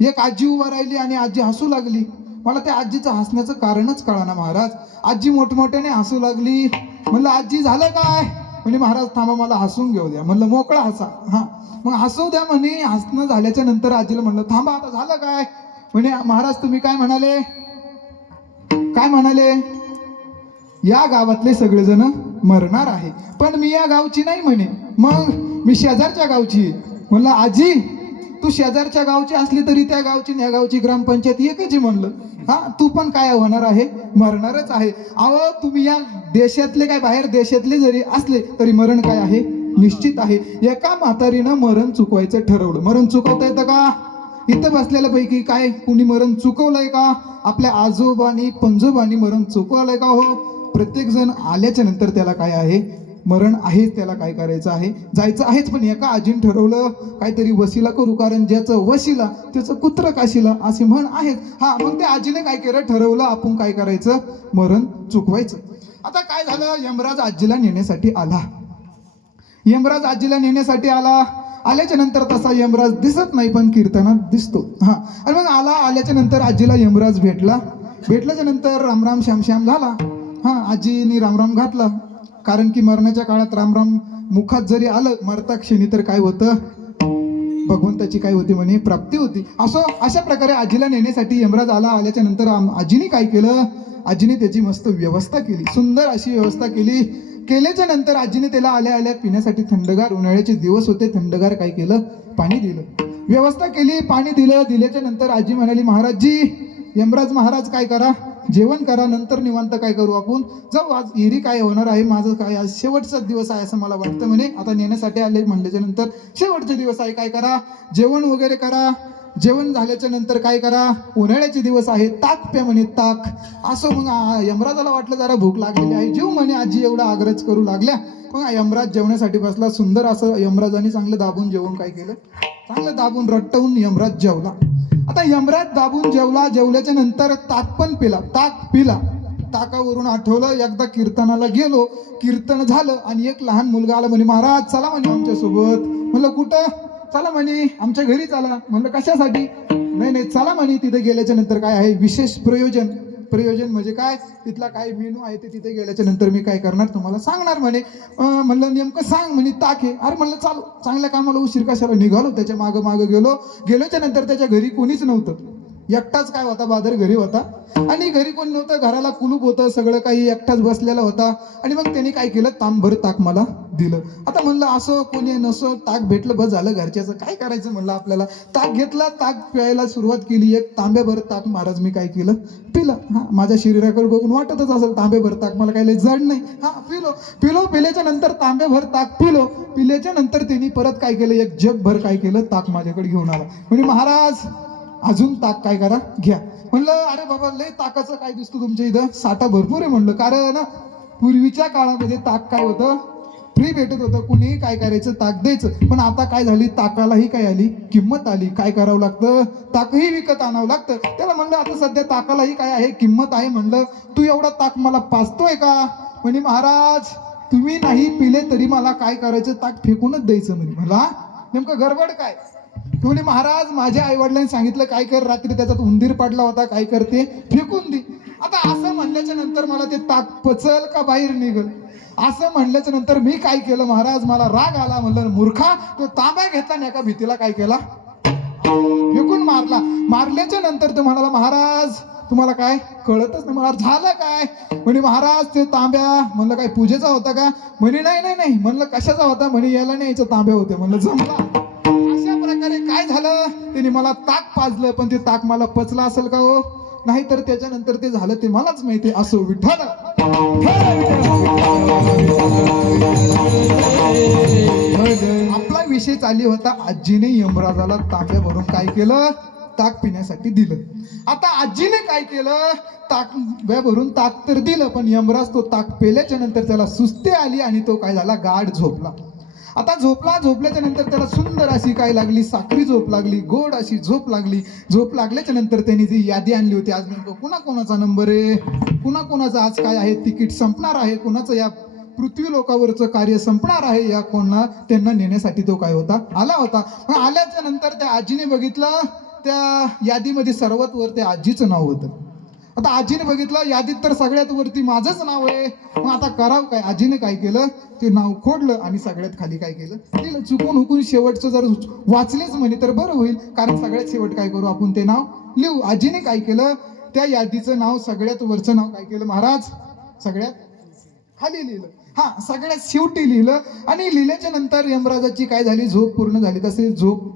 एक आजी उभा राहिली आणि आजी हसू लागली. मला त्या आजीचं हसण्याचं कारणच कळाना महाराज. आजी मोठमोठ्याने हसू लागली. म्हणलं आजी झालं काय? म्हणे महाराज थांबा मला हसून घेऊ द्या. म्हणलं मोकळा हसा. हा मग हसू द्या म्हणे. हसणं झाल्याच्या नंतर आजीला म्हणलं थांबा आता झालं काय? म्हणे महाराज तुम्ही काय म्हणाले? काय म्हणाले? या गावातले सगळेजण मरणार आहे, पण मी या गावची नाही म्हणे. मग मी शेजारच्या गावची आहे. म्हणलं आजी तू शेजारच्या गावची असली तरी त्या गावची या गावची ग्रामपंचायत एकच आहे म्हणलं. हा तू पण काय होणार आहे? मरणारच आहे. अहो तुम्ही या देशातले काय बाहेर देशातले जरी असले तरी मरण काय आहे? निश्चित आहे. एका म्हातारीनं मरण चुकवायचं ठरवलं. मरण चुकवता येतं का? इथं बसलेल्यापैकी काय कुणी मरण चुकवलंय का? आपल्या आजोबांनी पंजोबांनी मरण चुकवलंय का? हो. प्रत्येक जण आल्याच्या नंतर त्याला काय आहे? मरण आहेच. त्याला काय करायचं आहे? जायचं आहेच. पण एका आजीन ठरवलं काहीतरी वशिला करू, कारण ज्याचं वशिला त्याचं कुत्र काशीला असे म्हण आहेत. हा मग त्या आजीने काय केलं? ठरवलं आपण काय करायचं? मरण चुकवायचं. आता काय झालं? यमराज आजीला नेण्यासाठी आला. यमराज आजीला नेण्यासाठी आला. आल्याच्या नंतर तसा यमराज दिसत नाही, पण कीर्तनात दिसतो. हा आणि मग आल्याच्या नंतर आजीला यमराज भेटल्याच्या नंतर रामराम श्याम झाला. हा आजीने रामराम घातला, कारण की मरणाच्या काळात रामराम मुखात जरी आलं मरता क्षणी तर काय होतं? भगवंताची काय होती म्हणे? प्राप्ती होती. अशा प्रकारे आजीला नेण्यासाठी यमराज आला. आल्याच्या नंतर आजीने काय केलं? आजीने त्याची मस्त व्यवस्था केली. सुंदर अशी व्यवस्था केल्याच्या नंतर आजीने त्याला आल्या पिण्यासाठी थंडगार, उन्हाळ्याचे दिवस होते, थंडगार काय केलं? पाणी दिलं. व्यवस्था केली, पाणी दिलं. दिल्याच्या नंतर आजी म्हणाली, महाराजजी, यमराज महाराज काय करा, जेवण करा, नंतर निवांत काय करू आपण जाऊ, आज हिरी काय होणार आहे, माझं काय आज शेवटचाच दिवस आहे असं मला वाटतं म्हणे. आता नेण्यासाठी आले म्हणल्याच्या नंतर शेवटचे दिवस आहे, काय करा, जेवण वगैरे करा. जेवण झाल्याच्या नंतर काय करा, उन्हाळ्याचे दिवस आहे, ताक प्या म्हणे, ताक. असं मग यमराजाला वाटलं जरा भूक लागलेली आहे, जेव म्हणे आजी एवढा आग्रह करू लागल्या. मग यमराज जेवण्यासाठी बसला. सुंदर असं यमराजाने चांगलं दाबून जेवण काय केलं, चांगलं दाबून रट्टवून यमराज जेवला. आता यमराज दाबून जेवला. जेवल्याच्या नंतर ताक पण पिला, ताक पिला. ताकावरून आठवलं, एकदा कीर्तनाला गेलो, कीर्तन झालं आणि एक लहान मुलगा आला म्हणे, महाराज चला म्हणे आमच्यासोबत. म्हणलं कुठं, चला म्हणे आमच्या घरी चला. म्हणलं कशासाठी, नाही नाही चला म्हणे, तिथे गेल्याच्या नंतर काय आहे विशेष प्रयोजन. प्रयोजन म्हणजे काय, तिथला काय मेनू आहे ते तिथे गेल्याच्या नंतर मी काय करणार तुम्हाला सांगणार म्हणे. म्हणलं नेमकं सांग म्हणे. ताक आहे. अरे म्हणलं चालू, चांगल्या कामाला उशीर कशाला, निघालो. त्याच्या मागं मागं गेलोच्या नंतर त्याच्या घरी कोणीच नव्हतं, एकटाच काय होता, बादर घरी होता. आणि घरी कोण नव्हतं, घराला कुलूप होतं, सगळं काही एकटाच बसलेला होता. आणि मग त्यांनी काय केलं, तांबभर ताक मला दिलं. आता म्हणलं असं कोणी नसो, ताक भेटलं बस झालं, घरच्याचं काय करायचं म्हणलं आपल्याला. ताक घेतला, ताक प्यायला सुरुवात केली. एक तांब्याभर ताक महाराज मी काय केलं, पिलं. हा, माझ्या शरीराकडे बघून वाटतच असेल तांब्याभर ताक मला काही जड नाही. हा, पिलो. पिल्याच्या नंतर तांब्याभर ताक पिलो. पिल्याच्या नंतर त्यांनी परत काय केलं, एक जगभर काय केलं, ताक माझ्याकडे घेऊन आला. म्हणजे महाराज अजून ताक काय करा, घ्या. म्हणलं अरे बाबा लय ताकाचं काय दिसतं तुमच्या इथं, साठा भरपूर आहे म्हणलं. कारण पूर्वीच्या काळामध्ये ताक काय होतं, फ्री भेटत होतं, कुणीही काय करायचं, ताक द्यायचं. पण आता काय झाली, ताकालाही काय आली, किंमत आली. काय करावं लागतं, ताकही विकत आणावं लागतं. त्याला म्हणलं आता सध्या ताकालाही काय आहे, किंमत आहे. म्हणलं तू एवढा ताक मला पाजतोय का. म्हणे महाराज तुम्ही नाही पिले तरी मला काय करायचं, ताक फेकूनच द्यायचं. म्हणे मला नेमकं गडबड काय. तुम्ही महाराज माझ्या आई वडिलांनी सांगितलं काय कर, रात्री त्याच्यात उंदीर पडला होता, काय करते फेकून दे. आता असं म्हणल्याच्या नंतर मला ते ताक पचल का बाहेर निघल, असं म्हणल्याच्या नंतर मी काय केलं महाराज, मला राग आला. म्हणलं मूर्खा, तो तांब्या घेतला नाही एका भीतीला काय केला, फेकून मारला. मारल्याच्या नंतर तो म्हणाला, महाराज तुम्हाला काय कळतच नाही. महाराज झालं काय. म्हणे महाराज ते तांब्या, म्हणलं काय पूजेचा होता का. म्हणे नाही. म्हणलं कशाचा होता. म्हणे याला न्यायचं तांब्या होते. म्हणलं जमला. अशा प्रकारे काय झालं, त्यांनी मला ताक पाजलं, पण ते ताक मला पचलं असेल का हो, नाही तर त्याच्यानंतर ते झालं ते मलाच माहिती. असो विठ्ठल. आपला विषय चालू होता, आजीने यमराजाला तांब्या भरून काय केलं, ताक पिण्यासाठी दिलं. आता आजीने काय केलं, तांब्या भरून ताक तर दिलं, पण यमराज तो ताक पेल्याच्या नंतर त्याला सुस्ती आली आणि तो काय झाला, गाढ झोपला. आता झोपल्याच्या नंतर त्याला सुंदर अशी काय लागली, साखरी झोप लागली, गोड अशी झोप लागली. झोप लागल्याच्या नंतर त्यांनी जी यादी आणली होती, आज नेमकं कुणाचा नंबर आहे, कुणाचं आज काय आहे, तिकीट संपणार आहे, कुणाचं या पृथ्वी लोकावरचं कार्य संपणार आहे, या कोणाला त्यांना नेण्यासाठी तो काय होता, आला होता. मग आल्याच्या नंतर त्या आजीने बघितलं, त्या यादीमध्ये सर्वात वर त्या आजीचं नाव होतं. आता आजीने बघितलं, यादीत तर सगळ्यात वरती माझंच नाव आहे. मग आता करावं काय. आजीने काय केलं, ते नाव खोडलं आणि सगळ्यात खाली काय केलं, तिला चुकून हुकून शेवटचं जर वाचलेच म्हणे तर बरं होईल, कारण सगळ्यात शेवट काय करू आपण, ते नाव लिहू. आजीने काय केलं, त्या यादीचं नाव सगळ्यात वरचं नाव काय केलं महाराज, सगळ्यात खाली लिहिलं. हा, सगळ्यात शेवटी लिहिलं. आणि लिहिल्याच्या नंतर यमराजाची काय झाली, झोप पूर्ण झाली. तसे झोप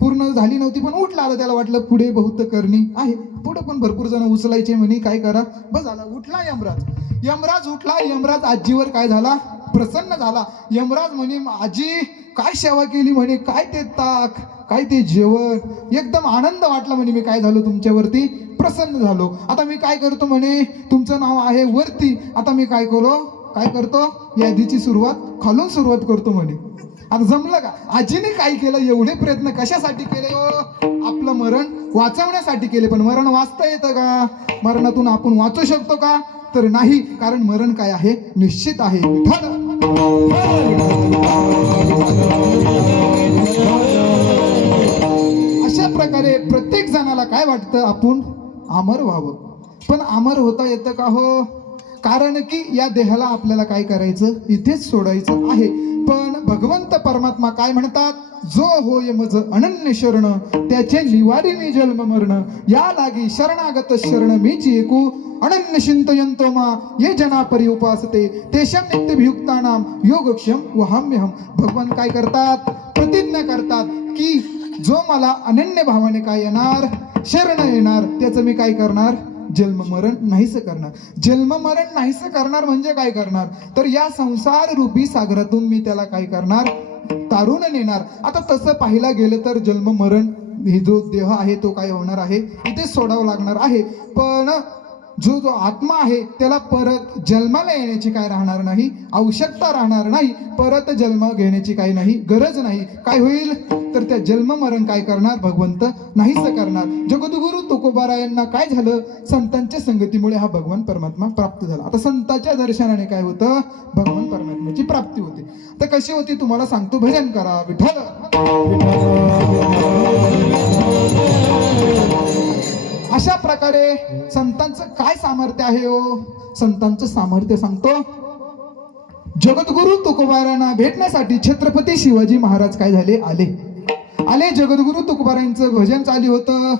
पूर्ण झाली नव्हती, पण उठला. आता त्याला वाटलं पुढे बहुत करणी आहे, पुढे पण भरपूर जण उचलायचे म्हणे, काय करा, बस झाला. उठला यमराज उठला. यमराज आजीवर काय झाला, प्रसन्न झाला. यमराज म्हणे, आजी काय सेवा केली म्हणे, काय ते ताक, काय ते जेवण, एकदम आनंद वाटला म्हणे, मी काय झालो तुमच्यावरती प्रसन्न झालो. आता मी काय करतो म्हणे, तुमचं नाव आहे वरती, आता मी काय करतो, यादीची खालून सुरुवात करतो म्हणे. आता जमलं का. आजीने काय केलं, एवढे प्रयत्न कशासाठी केले हो, आपलं मरण वाचवण्यासाठी केले. पण मरण वाचता येतं का, मरणातून आपण वाचू शकतो का, तर नाही. कारण मरण काय आहे, निश्चित आहे. अशा प्रकारे प्रत्येक जणाला काय वाटतं, आपण अमर व्हावं. पण अमर होता येतं का हो, कारण की या देहाला आपल्याला काय करायचं, इथेच सोडायचं आहे. पण भगवंत परमात्मा काय म्हणतात, जो होय मज अनन्य शरण, त्याचे निवारी मी जन्म मरण, या लागी शरणागत शरण मीची एकू, अनन्य चिंतयन्तो मा ये जना परि उपासते, तेषां नित्यभियुक्तानां योगक्षम वहाम्यहम. भगवान काय करतात, प्रतिज्ञा करतात की जो मला अनन्य भावाने काय येणार, शरण येणार, त्याचं मी काय करणार, जन्म मरण नाहीस करणार. जन्म मरण नाहीस करणार म्हणजे काय करणार, तर या संसार रूपी सागरातून मी त्याला काय करणार, तारून नेणार. आता तसं पाहायला गेलं तर जन्म मरण हे जो देह आहे तो काय होणार आहे, इथे सोडावं लागणार आहे. पण जो जो आत्मा आहे त्याला परत जन्माला येण्याची काय राहणार नाही, आवश्यकता राहणार नाही. परत जन्म घेण्याची काही नाही, गरज नाही. काय होईल तर त्या जन्म मरण काय करणार, भगवंत नाहीच करणार. जगद्गुरु तुकोबारायांना काय झालं, संतांच्या संगतीमुळे हा भगवान परमात्मा प्राप्त झाला. आता संतांच्या दर्शनाने काय होतं, भगवान परमात्म्याची प्राप्ती होते. तर कशी होती तुम्हाला सांगतो, भजन करा विठ्ठल. अशा प्रकारे संतांचं काय सामर्थ्य आहे हो, संतांचं सामर्थ्य सांगतो. जगद्गुरु तुकोबारांना भेटण्यासाठी छत्रपती शिवाजी महाराज काय झाले, आले. जगद्गुरु तुकोबारांचं भजन चालू होतं.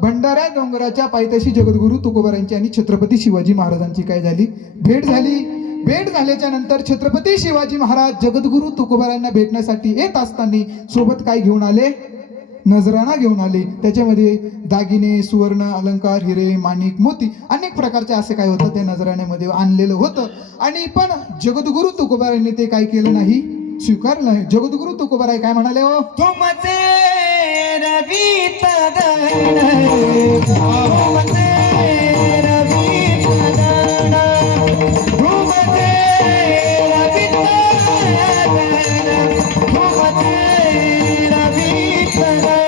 भंडारा डोंगराच्या पायथ्याशी जगद्गुरु तुकोबारांची आणि छत्रपती शिवाजी महाराजांची काय झाली, भेट झाली. भेट झाल्याच्या नंतर छत्रपती शिवाजी महाराज जगद्गुरु तुकोबारांना भेटण्यासाठी येत असताना सोबत काय घेऊन आले, नजराणा घेऊन आले. त्याच्यामध्ये दागिने, सुवर्ण, अलंकार, हिरे, माणिक, मोती अनेक प्रकारचे असे काय होतं त्या नजराण्यामध्ये आणलेलं होतं. आणि पण जगद्गुरु तुकोबारांनी ते काय केलं नाही, स्वीकारलं नाही. जगद्गुरु तुकोबाराय काय म्हणाले हो, तुमचे रवी तदन, तुमचे रवी तदन, तुमचे रवी तदन, तुमचे रवी तदन,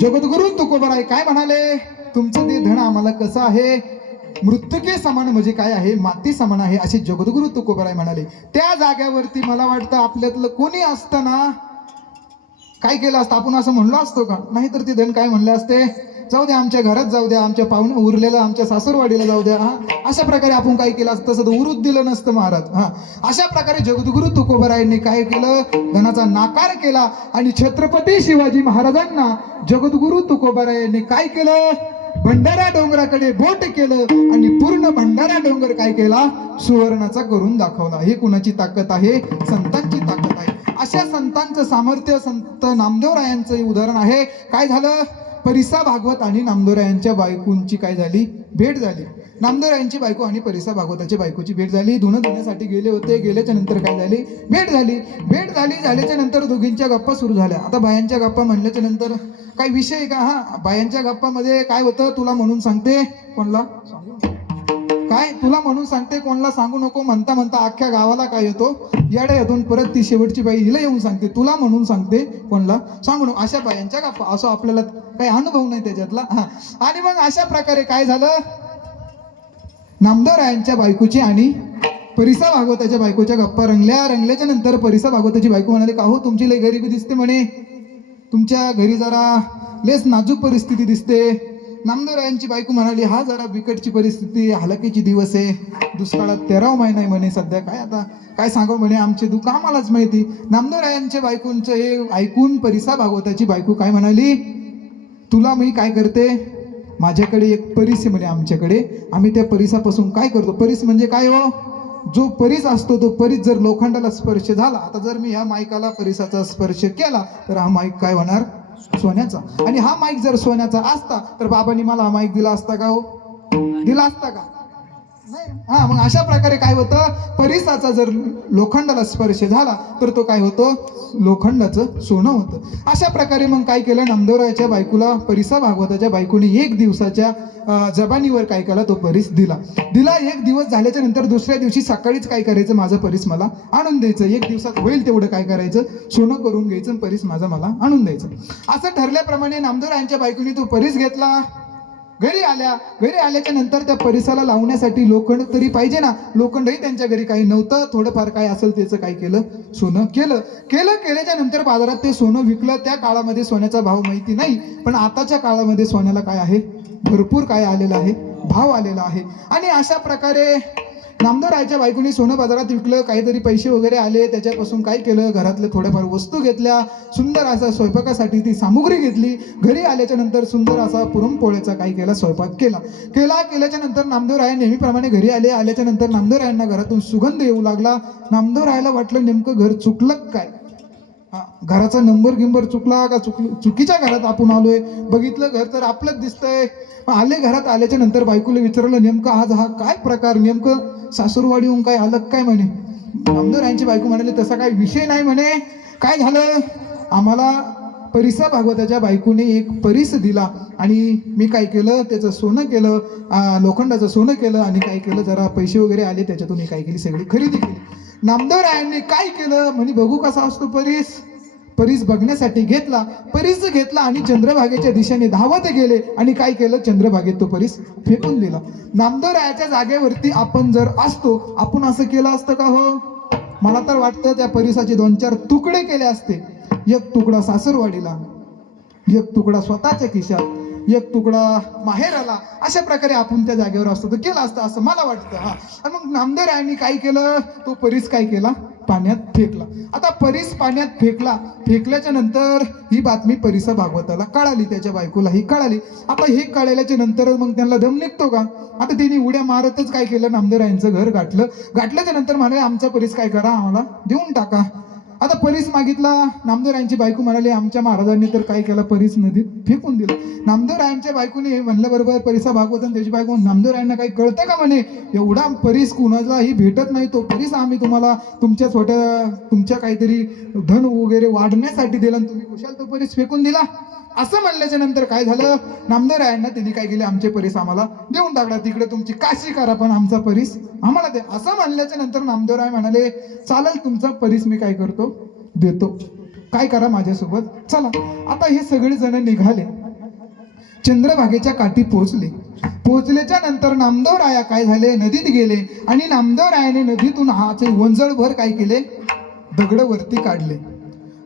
जगद्गुरु तुकोबाराय काय म्हणाले, तुमचं ते धन आम्हाला कसं आहे, मृत्युके समान म्हणजे काय आहे, माती समान आहे, असे जगद्गुरु तुकोबाराय म्हणाले. त्या जाग्यावरती मला वाटतं आपल्यातलं कोणी असताना काय केलं असतं, आपण असं म्हणलो असतो का, नाहीतर ते धन काय म्हणले असते, जाऊ द्या आमच्या घरात, जाऊ द्या आमच्या पाहुणे उरलेलं आमच्या सासूरवाडीला जाऊ द्या. अशा प्रकारे आपण काय केलं असतं, तसं उरूच दिलं नसतं महाराज. अशा प्रकारे जगद्गुरु तुकोबारायांनी काय केलं, धनाचा नाकार केला. आणि छत्रपती शिवाजी महाराजांना जगद्गुरु तुकोबारायांनी काय केलं, भंडारा डोंगराकडे बोट केलं आणि पूर्ण भंडारा डोंगर काय केला, सुवर्णाचा करून दाखवला. हे कुणाची ताकद आहे, संतांची ताकद आहे. अशा संतांचं सामर्थ्य संत नामदेवरायांचं उदाहरण आहे. काय झालं, परिसा भागवत आणि नामदेवरायांच्या बायकोंची काय झाली, भेट झाली. नामदेवरायांची बायको आणि परिसा भागवताच्या बायकोची भेट झाली. धुणं धुण्यासाठी गेले होते, गेल्याच्या नंतर काय झाली, भेट झाली. भेट झाल्याच्या नंतर दोघींच्या गप्पा सुरू झाल्या. आता बायांच्या गप्पा म्हणल्याच्या नंतर काही विषय का, बायांच्या गप्पामध्ये काय होतं, तुला म्हणून सांगते कोणला काय, तुला म्हणून सांगते कोणला सांगू नको म्हणता म्हणता अख्ख्या गावाला काय येतो, येड्या येतून परत ती शेवटची बाई हिला येऊन सांगते, तुला म्हणून सांगते कोणला सांगू नको. अशा बायांच्या गप्पा, असं आपल्याला काही अनुभव नाही त्याच्यातला. आणि मग अशा प्रकारे काय झालं, नामदेवरायांच्या बायकोची आणि परिसा भागवताच्या बायकोच्या गप्पा रंगल्याच्या नंतर परिसा भागवताची बायको म्हणाली, का हो तुमची लय गरिबी दिसते म्हणे, तुमच्या घरी जरा लेस नाजूक परिस्थिती दिसते. नामदेवरायांची बायको म्हणाली, हा जरा बिकटची परिस्थिती, हलकीची दिवस आहे, दुष्काळात 13 महिना आहे म्हणे सध्या, काय आता काय सांगू म्हणे, आमचे दुःख आम्हालाच माहिती. नामदेवरायांच्या बायकोंचं हे ऐकून परिसा भागवताची बायको काय म्हणाली, तुला मी काय करते, माझ्याकडे एक परीस आहे म्हणे आमच्याकडे, आम्ही त्या परिसापासून काय करतो, परीस म्हणजे काय हो, जो परीस असतो तो परीस जर लोखंडाला स्पर्श झाला, आता जर मी ह्या माईकाला परिसाचा स्पर्श केला तर हा माईक काय होणार, सोन्याचा. आणि हा माईक जर सोन्याचा असता तर बाबांनी मला हा माईक दिला असता का हो, दिला असता का नाही. हा, मग अशा प्रकारे काय होतं, परिसाचा जर लोखंडाला स्पर्श झाला तर तो काय होतो, लोखंडाचं सोनं होतं. अशा प्रकारे मग काय केलं, नामदेवरायाच्या बायकोला, परिसा भागवताच्या बायकोने एक दिवसाच्या जबानीवर काय केला, तो परीस दिला. एक दिवस झाल्याच्या नंतर दुसऱ्या दिवशी सकाळीच काय करायचं, माझं परीस मला आणून द्यायचं. एक दिवसात होईल तेवढं काय करायचं, सोनं करून घ्यायचं, परीस माझा मला आणून द्यायचं. असं ठरल्याप्रमाणे नामदेवरायांच्या बायकोने तो परीस घेतला. घरी आल्याच्या नंतर त्या परिसाला लावण्यासाठी लोखंड तरी पाहिजे ना. लोखंडही त्यांच्या घरी काही नव्हतं. थोडंफार काय असेल त्याचं काय केलं, सोनं केल्याच्या नंतर बाजारात ते सोनं विकलं. त्या काळामध्ये सोन्याचा भाव माहिती नाही, पण आताच्या काळामध्ये सोन्याला काय आहे, भरपूर काय आलेला आहे, भाव आलेला आहे. आणि अशा प्रकारे नामदेवरायाच्या बायकोनी सोनं बाजारात विकलं. काहीतरी पैसे वगैरे आले, त्याच्यापासून काय केलं, घरातले थोड्याफार वस्तू घेतल्या. सुंदर असा स्वयंपाकासाठी ती सामुग्री घेतली. घरी आल्याच्या नंतर सुंदर असा पुरणपोळ्याचा काय केला, स्वयंपाक केल्याच्या नंतर नामदेवराय नेहमीप्रमाणे घरी आल्याच्या नंतर नामदेवरायांना घरातून सुगंध येऊ लागला. नामदेवरायाला वाटलं नेमकं घर चुकलं काय, घराचा नंबर चुकला का, चुकीच्या घरात आपण आलोय. बघितलं घर तर आपलंच दिसतंय. घरात आल्याच्या नंतर बायकोला विचारलं, नेमकं आज हा काय प्रकार, नेमकं सासूरवाडीहून काय अलग काय म्हणे. नामदेवरायांची बायको म्हणाली, तसा काही विषय नाही म्हणे. काय झालं, आम्हाला परिसा भागवताच्या बायकोने एक परीस दिला आणि मी काय केलं, त्याचं सोनं केलं, लोखंडाचं सोनं केलं आणि काय केलं, जरा पैसे वगैरे आले त्याच्यातून मी काय केली, सगळी खरेदी केली. नामदेवरायांनी काय केलं म्हणे, बघू कसा असतो परीस बघण्यासाठी परीस घेतला आणि चंद्रभागेच्या दिशेने धावत गेले आणि काय केलं, चंद्रभागेत तो परीस फेकून दिला. नामदेवरायाच्या जागेवरती आपण जर असतो, आपण असं केलं असतं का हो? मला तर वाटतं त्या परिसाचे 2-4 तुकडे केले असते. एक तुकडा सासरवाडीला, एक तुकडा स्वतःच्या खिशात, एक तुकडा माहेराला. अशा प्रकारे आपण त्या जागेवर असतो तर केलं असतं असं मला वाटतं. आणि मग नामदेवरायांनी काय केलं, तो परीस काय केला, पाण्यात फेकला. आता परीस पाण्यात फेकल्याच्या नंतर ही बातमी परिसा भागवताला कळाली, त्याच्या बायकोलाही कळाली. आता हे कळल्याच्या नंतर मग त्यांना दम निघतो का, आता त्यांनी उड्या मारतच काय केलं, नामदेवरायांचं घर गाठल्याच्या नंतर म्हणाले, आमचा परीस काय करा, आम्हाला देऊन टाका. आता परीस मागितला. नामदेवरायांची बायको म्हणाली, आमच्या महाराजांनी तर काय केलं, परीस नदीत फेकून दिलं. नामदेवरायांच्या बायकोने म्हणलं, बरोबर परिसा भागवत आणि त्याची बायको, नामदेवरायांना काही कळतं का म्हणे, एवढा परीस कुणालाही भेटत नाही, तो परीस आम्ही तुम्हाला तुमच्या काहीतरी धन वगैरे वाढण्यासाठी दिला, तुम्ही कुशाल तो परीस फेकून दिला. असं म्हणल्याच्या नंतर काय झालं, नामदेवरायांना त्यांनी काय केले, आमचे परीस आम्हाला देऊन टाकला. तिकडे तुमची काशी करा, पण आमचा परीस आम्हाला दे. असं म्हणल्याच्या नंतर नामदेवराय म्हणाले, चालेल, तुमचा परीस मी काय करतो, देतो, काय करा माझ्यासोबत चला. आता हे सगळे जण निघाले, चंद्रभागेच्या काठी पोहोचल्याच्या नंतर नामदेवराया काय झाले, नदीत गेले आणि नामदेवरायाने नदीतून हाचे वंजळभर काय केले, दगड वरती काढले.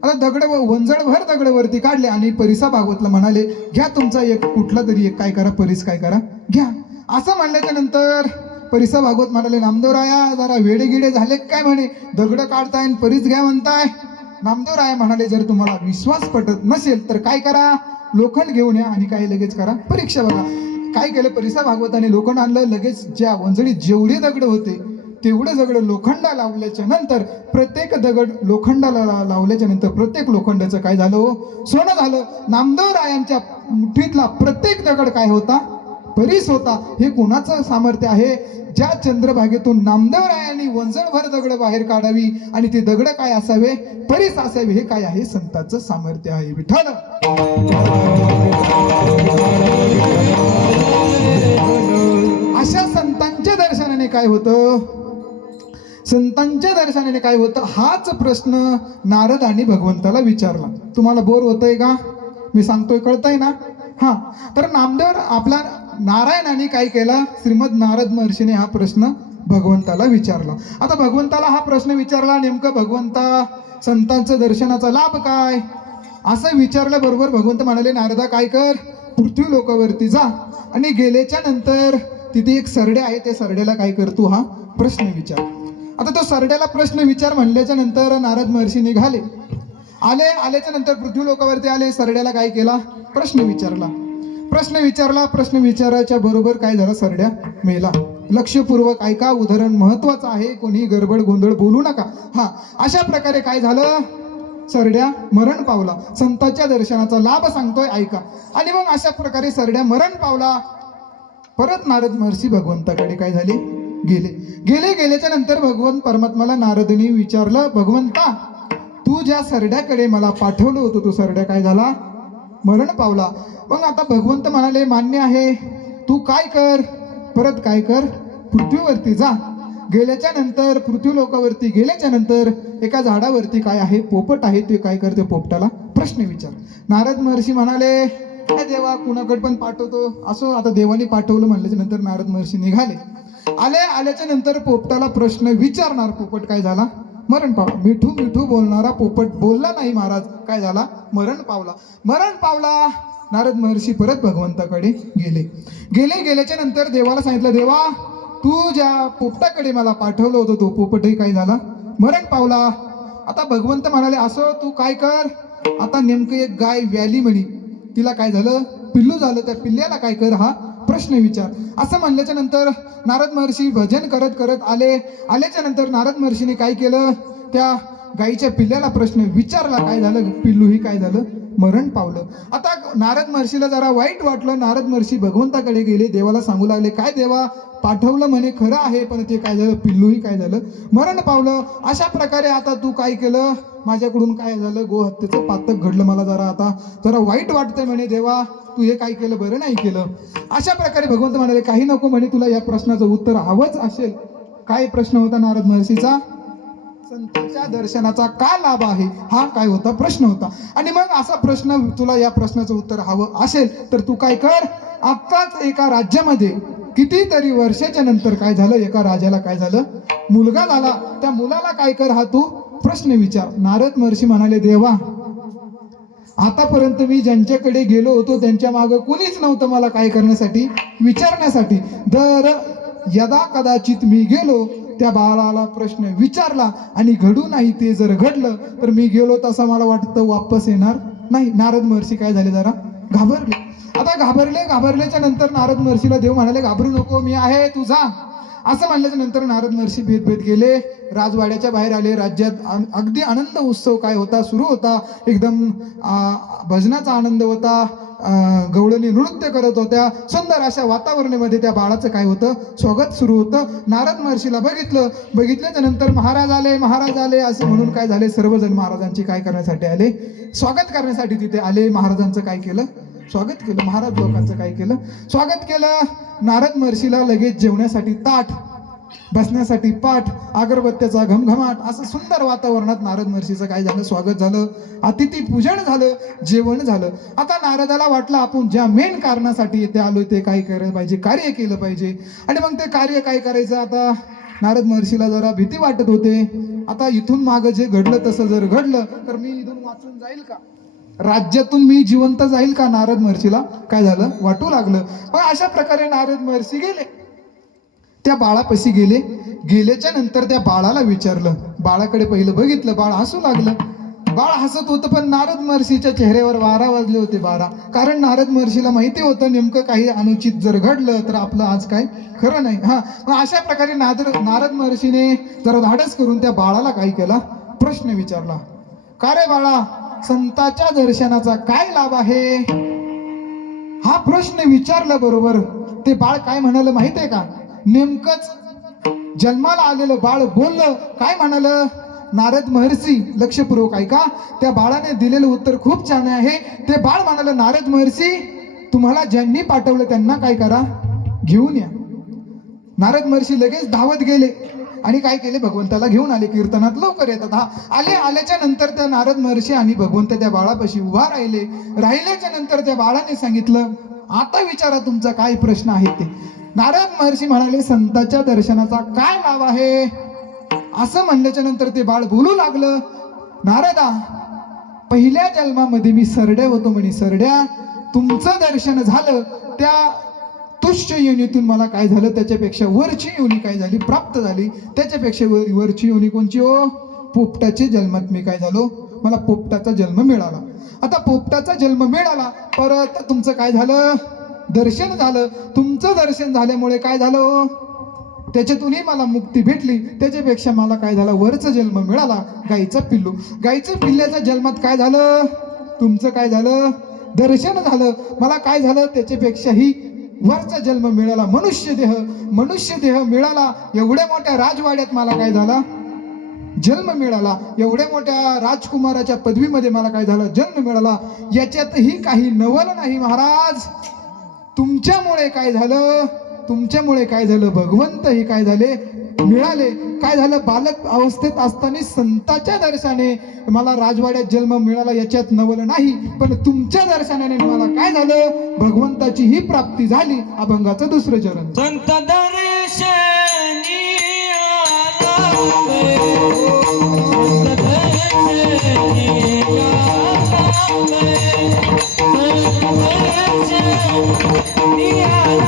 आता वंजळभर दगड वरती काढले आणि परिसा भागवतला म्हणाले, घ्या तुमचा एक कुठला तरी एक काय करा, परीस काय करा, घ्या. असं म्हणल्याच्या नंतर परिसा भागवत म्हणाले, नामदेवराया जरा वेडेगिडे झाले काय म्हणे, दगड काढताय आणि परीस घ्या म्हणताय. नामदेवराया म्हणाले, जर तुम्हाला विश्वास पटत नसेल तर काय करा, लोखंड घेऊन या आणि काय लगेच करा, परीक्षा बघा. काय केलं, परिसा भागवताने लोखंड आणलं. लगेच ज्या वंजळीत जेवढे दगड होते तेवढे दगड लोखंडा लावल्याच्या नंतर, प्रत्येक दगड लोखंडाला लावल्याच्या नंतर प्रत्येक लोखंडाचं काय झालं, सोनं झालं. नामदेवरायांच्या मुठीतला प्रत्येक दगड काय होता, परीस होता. हे कोणाचं सामर्थ्य आहे, ज्या चंद्रभागेतून नामदेवरायांनी वंजळभर दगड बाहेर काढावी आणि ते दगड काय असावे, परीस असावे, हे काय आहे, संतांचं सामर्थ्य आहे. विठ्ठल. अशा संतांच्या दर्शनाने काय होतं, हाच प्रश्न नारदांनी भगवंताला विचारला. तुम्हाला बोर होतंय का, मी सांगतोय कळतंय ना. तर नामदेव आपला नारायणाने काय केला, श्रीमद नारद महर्षीने हा प्रश्न भगवंताला विचारला. आता भगवंताला हा प्रश्न विचारला, नेमकं भगवंता संतांचं दर्शनाचा लाभ काय, असं विचारल्याबरोबर भगवंत म्हणाले, नारदा काय कर, पृथ्वी लोकावरती जा आणि गेल्याच्या नंतर तिथे एक सरडे आहे, त्या सरड्याला काय कर, तू हा प्रश्न विचार. आता तो सरड्याला प्रश्न विचार म्हणल्याच्या नंतर नारद महर्षी निघाले. आल्याच्या नंतर पृथ्वी लोकावरती आले. सरड्याला काय केला, प्रश्न विचारला. प्रश्न विचारायच्या बरोबर काय झालं, सरड्या मेला. लक्षपूर्वक ऐका, उदाहरण महत्वाचं आहे, कोणी गडबड गोंधळ बोलू नका. अशा प्रकारे काय झालं, सरड्या मरण पावला. संतांच्या दर्शनाचा लाभ सांगतोय, ऐका. आणि मग अशा प्रकारे सरड्या मरण पावला. परत नारद महर्षी भगवंताकडे काय झाले गेले गेल्याच्या नंतर भगवंत परमात्माला नारदनी विचारलं, भगवंता तू ज्या सरड्याकडे मला पाठवलं होतं तो सरड्या काय झाला, मरण पावला. मग आता भगवंत म्हणाले, मान्य आहे, तू काय कर, परत काय कर, पृथ्वीवरती जा. गेल्याच्या नंतर पृथ्वी लोकावरती गेल्याच्या नंतर एका झाडावरती काय आहे, पोपट आहे, ते काय करते, पोपटाला प्रश्न विचार. नारद महर्षी म्हणाले, काय देवा कुणाकडे पण पाठवतो, असो आता देवाने पाठवलं म्हणल्याच्या नंतर नारद महर्षी निघाले. आल्याच्या नंतर पोपटाला प्रश्न विचारणार पोपट काय झाला, मरण पावला. मिठू मिठू बोलणारा पोपट बोलला नाही महाराज, काय झाला, मरण पावला. नारद महर्षी परत भगवंताकडे गेल्याच्या नंतर देवाला सांगितलं, देवा तू ज्या पोपटाकडे मला पाठवलं होतं तो पोपटही काय झाला, मरण पावला. आता भगवंत म्हणाले, असो तू काय कर, आता नेमकं एक गाय व्याली म्हणी, तिला काय झालं, पिल्लू झालं, त्या पिल्ल्याला काय कर, हा प्रश्न विचार. असं म्हणल्याच्या नंतर नारद महर्षी भजन करत आल्याच्या नंतर नारद महर्षीने काय केलं, त्या गायीच्या पिल्ल्याला प्रश्न विचारला, काय झालं, पिल्लूही काय झालं, मरण पावलं. आता नारद महर्षीला जरा वाईट वाटलं. नारद महर्षी भगवंताकडे गेले, देवाला सांगू लागले, काय देवा पाठवलं म्हणे खरं आहे, पण ते काय झालं, पिल्लूही काय झालं, मरण पावलं. अशा प्रकारे आता तू काय केलं, माझ्याकडून काय झालं, गोहत्येचं पातक घडलं, मला जरा वाईट वाटतंय म्हणे, देवा तू हे काय केलं, बरं नाही केलं. अशा प्रकारे भगवंत म्हणाले, काही नको म्हणे, तुला या प्रश्नाचं उत्तर हवंच असेल. काय प्रश्न होता नारद महर्षीचा, संतांच्या दर्शनाचा काय लाभ आहे, हा काय होता, प्रश्न होता. आणि मग असा प्रश्न, तुला या प्रश्नाचं उत्तर हवं असेल तर तू काय कर, आत्ताच एका राज्यामध्ये कितीतरी वर्षाच्या नंतर काय झालं, एका राजाला काय झालं, मुलगा झाला, त्या मुलाला काय कर, हा तू प्रश्न विचार. नारद महर्षी म्हणाले, देवा आतापर्यंत मी ज्यांच्याकडे गेलो होतो त्यांच्या मागं कुणीच नव्हतं मला काय करण्यासाठी, विचारण्यासाठी. दर यदा कदाचित मी गेलो, त्या बाळाला प्रश्न विचारला आणि घडू नाही ते जर घडलं तर मी गेलो तसं मला वाटतं वापस येणार नाही. नारद महर्षी काय झाले, जरा घाबरले. आता घाबरल्याच्या नंतर नारद महर्षीला देव म्हणाले, घाबरू नको, मी आहे, तू जा. असं म्हणल्याच्या नंतर नारद महर्षी भेद गेले, राजवाड्याच्या बाहेर आले. राज्यात अगदी आनंद उत्सव काय होता, सुरू होता. एकदम भजनाचा आनंद होता, गवळणी नृत्य करत होत्या. सुंदर अशा वातावरणामध्ये त्या बाळाचं काय होतं, स्वागत सुरू होतं. नारद महर्षीला बघितल्याच्या नंतर महाराज आले असं म्हणून काय झाले, सर्वजण महाराजांची काय करण्यासाठी आले, स्वागत करण्यासाठी तिथे आले. महाराजांचं काय केलं, स्वागत केलं. महाराज लोकांचं काय केलं, स्वागत केलं. नारद महर्षीला लगेच जेवण्यासाठी ताट, बसण्यासाठी पाठ, अगरबत्त्याचा घमघमाट, असं सुंदर वातावरणात नारद महर्षीचं काय झालं, स्वागत झालं, अतिथी पूजन झालं, जेवण झालं. आता नारदाला वाटलं आपण ज्या मेन कारणासाठी इथे आलोय ते काय करायला पाहिजे, कार्य केलं पाहिजे. आणि मग ते कार्य काय करायचं, आता नारद महर्षीला जरा भीती वाटत होते. आता इथून मागं जे घडलं तसं जर घडलं तर मी इथून वाचून जाईल का, राज्यातून मी जिवंत जाईल का, नारद महर्षीला काय झालं, वाटू लागलं. मग अशा प्रकारे नारद महर्षी गेले, त्या बाळापाशी गेल्याच्या नंतर त्या बाळाला विचारलं, बाळाकडे पहिलं बघितलं, बाळ हसू लागलं. बाळ हसत होतं, पण नारद महर्षीच्या चेहऱ्यावर 12 वाजले होते, 12. कारण नारद महर्षीला माहिती होतं नेमकं काही अनुचित जर घडलं तर आपलं आज काय खरं नाही. मग अशा प्रकारे नारद महर्षीने जरा धाडस करून त्या बाळाला काय केला, प्रश्न विचारला, का रे बाळा, संतांच्या दर्शनाचा काय लाभ आहे. हा प्रश्न विचारला बरोबर ते बाळ काय म्हणालं माहित आहे का, नेमकंच जन्माला आलेलं बाळ बोललं, काय म्हणालं, नारद महर्षी, लक्षपूर्वक ऐका, त्या बाळाने दिलेलं उत्तर खूप छान आहे. ते बाळ म्हणालं, नारद महर्षी तुम्हाला ज्यांनी पाठवलं त्यांना काय करा, घेऊन या. नारद महर्षी लगेच धावत गेले आणि काय केले, भगवंताला घेऊन आले. कीर्तनात लवकर येतात. आल्याच्या नंतर त्या नारद महर्षी आणि भगवंत त्या बाळापाशी उभा राहिल्याच्या नंतर त्या बाळाने सांगितलं, आता विचारा तुमचा काय प्रश्न आहे ते. नारद महर्षी म्हणाले, संतांच्या दर्शनाचा काय लाभ आहे. असं म्हणल्याच्या नंतर ते बाळ बोलू लागलं, नारदा, पहिल्या जन्मामध्ये मी सरड्या होतो म्हणे, सरड्या, तुमचं दर्शन झालं, त्या तुच्छ योनीतून मला काय झालं, त्याच्यापेक्षा वरची योनी काय झाली, प्राप्त झाली. त्याच्यापेक्षा वरची योनी कोणची हो, पोपटाच्या जन्मात मी काय झालो, मला पोपटाचा जन्म मिळाला. आता पोपटाचा जन्म मिळाला, परत तुमचं काय झालं, दर्शन झालं. तुमचं दर्शन झाल्यामुळे काय झालं, त्याच्यातूनही मला मुक्ती भेटली. त्याच्यापेक्षा मला काय झालं, वरचा जन्म मिळाला, गाईचा पिल्लू. गाईच्या पिल्ल्याच्या जन्मात काय झालं, तुमचं काय झालं, दर्शन झालं. मला काय झालं, त्याच्यापेक्षाही वरचा जन्म मिळाला, मनुष्य देह मिळाला. एवढ्या मोठ्या राजवाड्यात मला काय झाला, जन्म मिळाला. एवढ्या मोठ्या राजकुमाराच्या पदवीमध्ये मला काय झालं, जन्म मिळाला. याच्यातही काही नवल नाही महाराज. तुमच्यामुळे काय झालं, तुमच्यामुळे काय झालं, भगवंत ही काय झाले, मिळाले. काय झालं, बालक अवस्थेत असताना संतांच्या दर्शनाने मला राजवाड्यात जन्म मिळाला, याच्यात नवल नाही. पण तुमच्या दर्शनाने मला काय झालं, भगवंताची ही प्राप्ती झाली. अभंगाचं दुसरं चरण. संत दर्शनी आला वे, संत दर्शनी आला वे, संत दर्शनी आला वे, संत दर्शनी आला वे,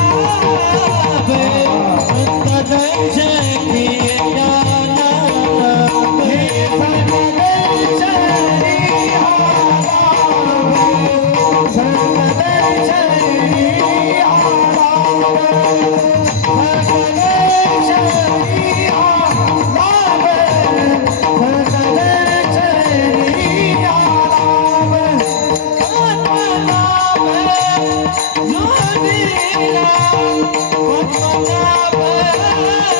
संत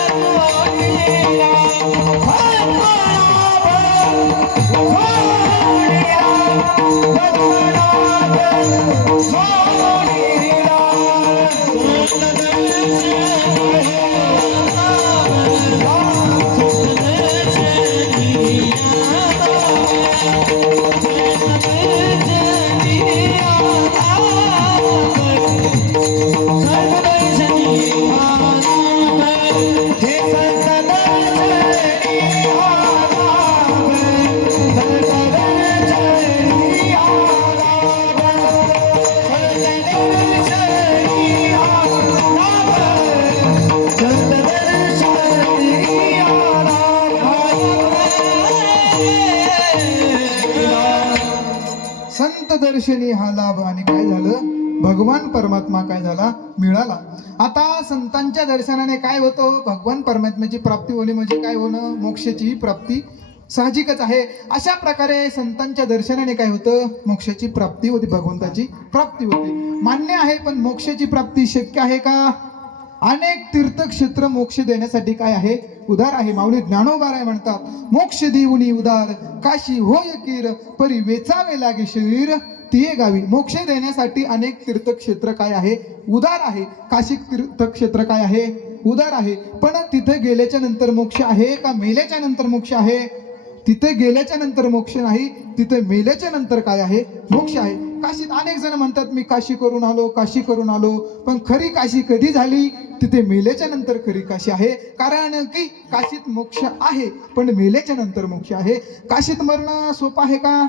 दर्शनी आला वे, संत दर्शनी आला वे. संत दर्शनी हा लाभ. आणि काय झालं, भगवान परमात्मा काय झाला, मिळाला. आता संतांच्या दर्शनाने काय होतं, भगवान परमात्म्याची प्राप्ती होणे म्हणजे काय होणं, मोक्षाची प्राप्ती साहजिकच आहे. अशा प्रकारे संतांच्या दर्शनाने काय होतं, मोक्षाची प्राप्ती होती, भगवंताची प्राप्ती होती. मान्य आहे, पण मोक्षाची प्राप्ती शक्य आहे का? अनेक तीर्थक्षेत्र मोक्ष देण्यासाठी काय आहे, उदार आहे. माऊली ज्ञानोबाराय म्हणतात, मोक्ष देऊनी उदार काशी होय कीर, परी वेचावे लागे शरीर तिये गावी. मोक्ष देण्यासाठी अनेक तीर्थक्षेत्र काय आहे, उदार आहे. काशी तीर्थक्षेत्र काय आहे, उदार आहे. पण तिथे गेल्याच्या नंतर मोक्ष आहे का, मेल्याच्या नंतर मोक्ष आहे? तिथे गेल्याच्या नंतर मोक्ष नाही, तिथे मेल्याच्या नंतर काय आहे, मोक्ष आहे. काशीत अनेक जण म्हणतात मी काशी करून आलो, काशी करून आलो. पण खरी काशी कधी झाली, तिथे मेल्याच्या नंतर खरी काशी आहे. कारण की काशीत मोक्ष आहे, पण मेल्याच्या नंतर मोक्ष आहे. काशीत मरणं सोपं आहे का?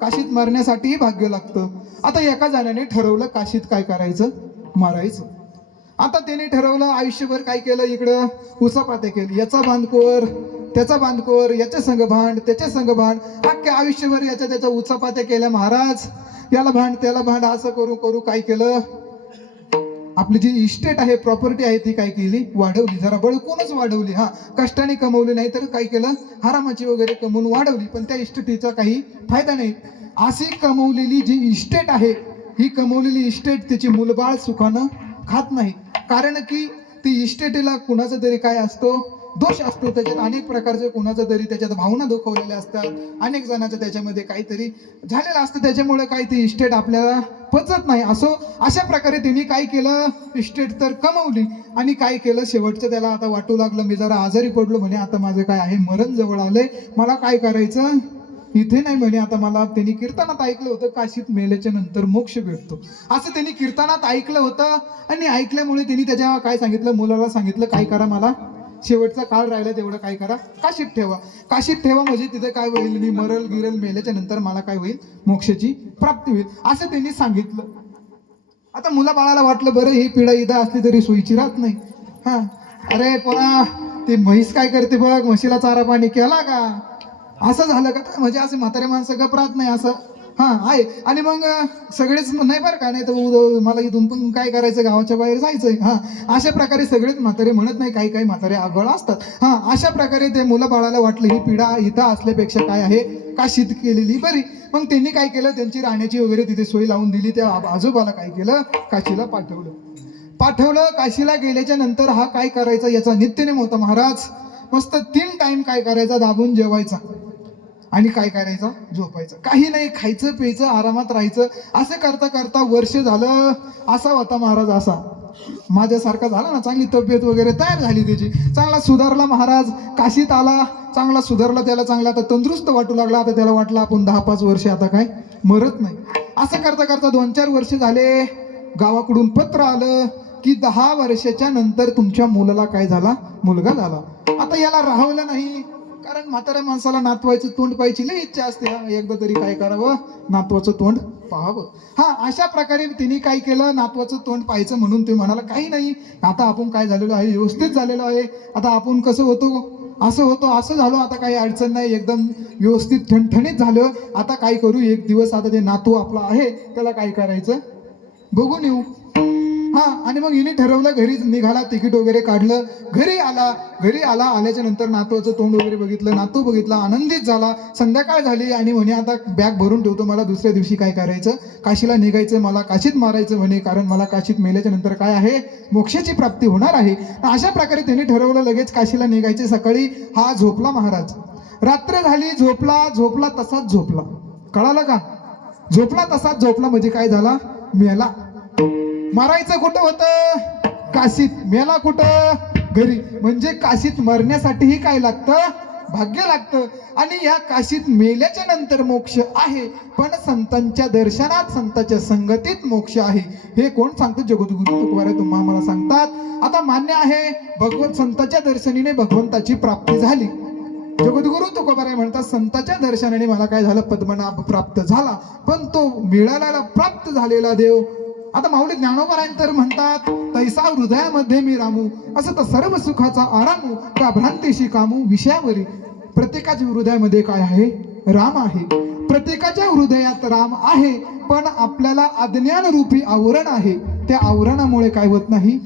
काशीत मरण्यासाठी भाग्य लागतं. आता एका जणाने ठरवलं काशीत काय करायचं, मरायचं. आता त्याने ठरवलं, आयुष्यभर काय केलं, इकडं उचापात्या केली, याचा बांधकोर त्याचा बांधकोर, याच्या संघ भांड त्याच्या संघ भांड, अख्ख्या आयुष्यभर याच्या त्याच्या उचापात्या केल्या. महाराज याला भांड त्याला भांड, असं करू करू काय केलं, आपली जी इस्टेट आहे, प्रॉपर्टी आहे, ती काय केली, वाढवली. जरा बळकूनच वाढवली. हा, कष्टाने कमवली नाही तर काय केलं, हरामाची वगैरे कमवून वाढवली. पण त्या इस्टेटीचा काही फायदा नाही. अशी कमवलेली जी इस्टेट आहे, ही कमवलेली इस्टेट त्याची मुलबाळ सुखानं खात नाही. कारण की ती इस्टेटीला कुणाचा तरी काय असतो, दोष असतो. त्याच्यात अनेक प्रकारचे कुणाचा तरी त्याच्यात भावना दुखवलेल्या असतात. अनेक जणांचं त्याच्यामध्ये काहीतरी झालेलं असतं. त्याच्यामुळे काही ती इस्टेट आपल्याला पचत नाही. अशा प्रकारे त्यांनी काय केलं, इस्टेट तर कमवली आणि काय केलं, शेवटचं त्याला आता वाटू लागलं, मी जरा आजारी पडलो म्हणे, आता माझं काय आहे, मरण जवळ आलंय, मला काय करायचं, इथे नाही म्हणे. आता मला त्यांनी कीर्तनात ऐकलं होतं, काशीत मेल्याच्या नंतर मोक्ष भेटतो, असं त्यांनी कीर्तनात ऐकलं होतं. आणि ऐकल्यामुळे त्यांनी त्याच्या काय सांगितलं, मुलाला सांगितलं, काय करा, मला शेवटचा काळ राहिला तेवढं काय करा, काशीत ठेवा. काशीत ठेवा म्हणजे तिथे काय होईल, मी मरल गिरल, मेल्याच्या नंतर मला काय होईल, मोक्षाची प्राप्ती होईल, असं त्यांनी सांगितलं. आता मुला बाळाला वाटलं, बरं ही पिढा इथं असली तरी सोयीची राहत नाही. हा, अरे पोरा, ते म्हैस काय करते बघ, म्हशीला चारा पाणी केला का, असं झालं का, म्हणजे असे म्हातारे माणसं गप राहत नाही असं. हा आहे. आणि मग सगळेच नाही बरं का, नाही तर मला इथून पण काय करायचं, गावाच्या बाहेर जायचंय. हा, अशा प्रकारे सगळेच म्हातारे म्हणत नाही, काही काही म्हातारे आगळ असतात. हा, अशा प्रकारे ते मुलं बाळाला वाटलं, ही पिढा इथं असल्यापेक्षा काय आहे, काशीत केलेली बरी. मग त्यांनी काय केलं, त्यांची राहण्याची वगैरे तिथे सोय लावून दिली. त्या आजोबाला काय केलं, काशीला पाठवलं. पाठवलं. काशीला गेल्याच्या नंतर हा काय करायचा याचा नित्यनेम होता महाराज. मस्त 3 टाइम काय करायचा, दाबून जेवायचा आणि काय करायचा, झोपायचं. काही नाही, खायचं प्यायचं, आरामात राहायचं. असं करता करता वर्ष झालं. असा होता महाराज, असा माझ्यासारखा झाला ना. चांगली तब्येत वगैरे तयार झाली त्याची, चांगला सुधारला महाराज. काशीत आला, चांगला सुधारला, त्याला चांगला आता तंदुरुस्त वाटू लागला. आता त्याला वाटलं आपण 10-5 वर्ष आता काय मरत नाही. असं करता करता 2-4 वर्ष झाले. गावाकडून पत्र आलं की 10 वर्षाच्या नंतर तुमच्या मुलाला काय झाला, मुलगा झाला. आता याला राहवलं नाही, कारण म्हाताऱ्या माणसाला नातवायचं तोंड पाहायची लई इच्छा असते. एकदा तरी काय करावं, नातवाचं तोंड पाहावं. अशा प्रकारे तिने काय केलं, नातवाचं तोंड पाहायचं म्हणून ते म्हणाला काही नाही, आता आपण काय झालेलो आहे, व्यवस्थित झालेलो आहे. आता आपण कसं होतो, असं होतो, असं झालो, आता काही अडचण नाही, एकदम व्यवस्थित ठणठणीत झालं. आता काय करू, एक दिवस आता ते नातू आपला आहे त्याला काय करायचं, बघून येऊ. आणि मग हिने ठरवलं, घरी निघाला, तिकीट वगैरे काढलं, घरी आला. आल्याच्या नंतर नातवाचं तोंड वगैरे बघितलं, नातू बघितला, आनंदित झाला. संध्याकाळ झाली आणि म्हणे आता बॅग भरून ठेवतो, मला दुसऱ्या दिवशी काय करायचं, काशीला निघायचं, मला काशीत मारायचं म्हणे, कारण मला काशीत मेल्याच्या नंतर काय आहे, मोक्षाची प्राप्ती होणार आहे. अशा प्रकारे त्यांनी ठरवलं, लगेच काशीला निघायचे. सकाळी हा झोपला महाराज. रात्र झाली, झोपला तसाच झोपला. कळालं का, झोपला तसाच झोपला म्हणजे काय झाला, मेला. मरायचं कुठं होतं, काशीत. मेला कुठं, घरी. म्हणजे काशीत मरण्यासाठीही काय लागतं, भाग्य लागतं. आणि या काशीत मेल्याच्या नंतर मोक्ष आहे, पण संतांच्या दर्शनात, संतांच्या संगतीत मोक्ष आहे. हे कोण सांगतं, जगद्गुरु तुकोबाराय तुम्हाला मला सांगतात. आता मान्य आहे, भगवंत संतांच्या दर्शनीने भगवंताची प्राप्ती झाली. जगद्गुरु तुकोबाराय म्हणतात, संतांच्या दर्शनाने मला काय झालं, पद्मनाभ प्राप्त झाला. पण तो मिळालेला, प्राप्त झालेला देव. आता माऊली ज्ञानोबाराय म्हणतात, तैसा हृदयामध्ये मी रामू, असं तर सर्व सुखाचा आरामू, का भ्रांतीशी कामू विषयावरी. प्रत्येकाच्या हृदयामध्ये काय आहे, राम आहे. प्रत्येकाच्या हृदयात राम आहे, पण आपल्याला अज्ञान रूपी आवरण आहे. त्या आवरणामुळे काय होत नाही,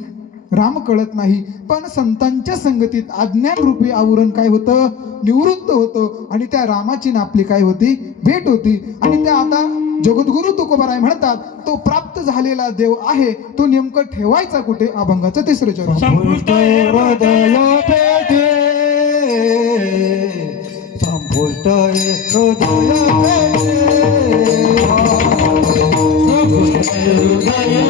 राम कळत नाही. पण संतांच्या संगतीत अज्ञान रूपी आवरण काय होतं, निवृत्त होतं, आणि त्या रामाची ना आपली काय होती, भेट होती. आणि त्या आता जगद्गुरु तुकोबाराय म्हणतात, तो प्राप्त झालेला देव आहे, तो नेमकं ठेवायचा कुठे, अभंगाचं 3रं चरण. संपुष्ट हृदय पेटे, संपुष्ट हृदय पेटे, संपुष्ट हृदय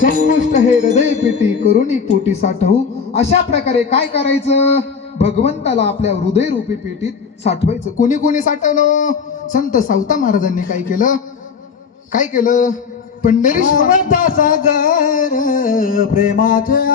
संपुष्ट हे हृदय पेटी, करुणी पोटी साठवू. अशा प्रकारे काय करायचं, भगवंताला आपल्या हृदय रूपी पेटीत साठवायचं. कोणी कोणी साठवलं, संत सावता महाराजांनी काय केलं, पंढरीश सागर प्रेमाचे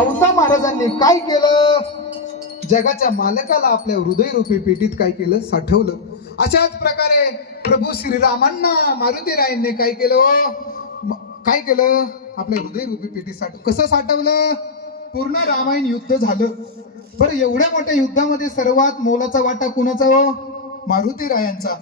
सावता महाराजांनी काय केलं? जगाच्या मालकाला आपल्या हृदयरूपी पेटीत काय केलं? साठवलं. अशाच प्रकारे प्रभू श्रीरामांना मारुतीरायांनी काय केलं? काय केलं? आपल्या हृदयरूपी पेटीत कसं साठवलं? पूर्ण रामायण युद्ध झालं. बरं, एवढ्या मोठ्या युद्धामध्ये सर्वात मोलाचा वाटा कुणाचा हो? मारुतीरायांचा.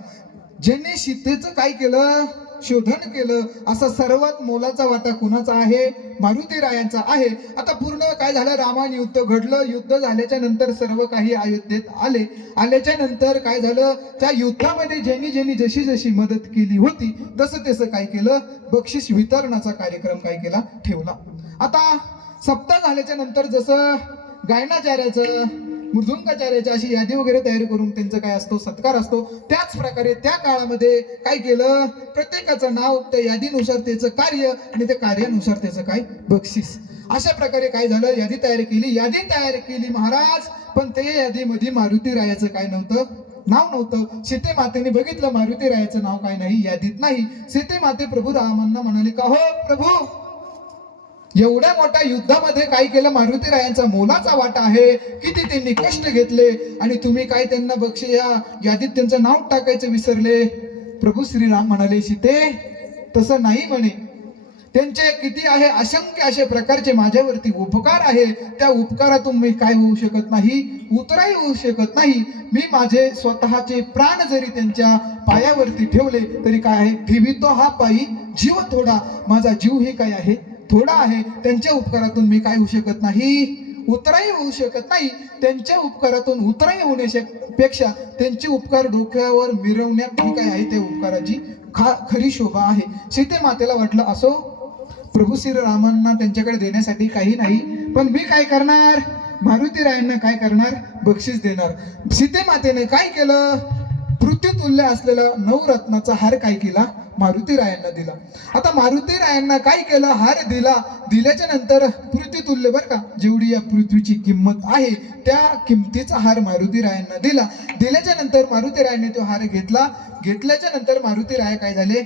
ज्यांनी सीतेचं काय केलं? शोधन केलं. असा सर्वात मोलाचा वाटा कुणाचा आहे? मारुतीरायांचा आहे. आता पूर्ण काय झालं? रामायण युद्ध घडलं. युद्ध झाल्याच्या नंतर सर्व काही अयोध्येत आले. आल्याच्या नंतर काय झालं? त्या युद्धामध्ये ज्यांनी ज्यांनी जशी जशी मदत केली होती तसं तसं काय केलं? बक्षीस वितरणाचा कार्यक्रम काय केला? ठेवला. आता सप्ताह झाल्याच्या नंतर जसं गायनाचार्याचं, मृदुंगाचार्याची अशी यादी वगैरे तयारी करून त्यांचं काय असतो? सत्कार असतो. त्याच प्रकारे त्या काळामध्ये काय केलं? प्रत्येकाचं नाव, त्या यादीनुसार त्याचं कार्य आणि त्या कार्यानुसार त्याचं काय? बक्षीस. अशा प्रकारे काय झालं? यादी तयार केली महाराज. पण त्या यादीमध्ये मारुतीरायाचं काय नव्हतं? नाव नव्हतं. सीतेमातेने बघितलं मारुतीरायाचं नाव काय नाही, यादीत नाही. सीतेमाते प्रभू रामांना म्हणाले, का हो प्रभू, एवढ्या मोठ्या युद्धामध्ये काय केलं? मारुतीरायांचा मोलाचा वाटा आहे. किती त्यांनी कष्ट घेतले आणि तुम्ही काय त्यांना बक्षीस या यादीत त्यांचं नाव टाकायचं विसरले. प्रभू श्रीराम म्हणाले, सीते तसं नाही म्हणे. त्यांचे किती आहे? असंख्य असे प्रकारचे माझ्यावरती उपकार आहे. त्या उपकारातून मी काय होऊ शकत नाही? उतराई होऊ शकत नाही. मी माझे स्वतःचे प्राण जरी त्यांच्या पायावरती ठेवले तरी काय आहे? ठेवितो हा पायी जीव थोडा. माझा जीव हे काय आहे? थोडा आहे. त्यांच्या उपकारातून मी काय होऊ शकत नाही? उतराई होऊ शकत नाही. त्यांच्या उपकारातून उतराई होण्यापेक्षा त्यांचे उपकार डोक्यावर मिरवण्यात ही काय आहे? त्या उपकाराची खरी शोभा आहे. सीते मातेला वाटलं असो, प्रभू श्रीरामांना त्यांच्याकडे देण्यासाठी काही नाही, पण मी काय करणार? मारुतीरायांना काय करणार? बक्षीस देणार. सीते मातेने काय केलं? पृथ्वीतुल्य असलेला नवरत्नाचा हार काय केला? मारुतीरायांना दिला. आता मारुतीरायांना काय केलं? हार दिला. दिल्याच्या नंतर पृथ्वीतुल्य बरं का, जेवढी या पृथ्वीची किंमत आहे त्या किमतीचा हार मारुतीरायांना दिला. दिल्याच्या नंतर मारुतीरायांनी तो हार घेतला. घेतल्याच्या नंतर मारुतीराय काय झाले?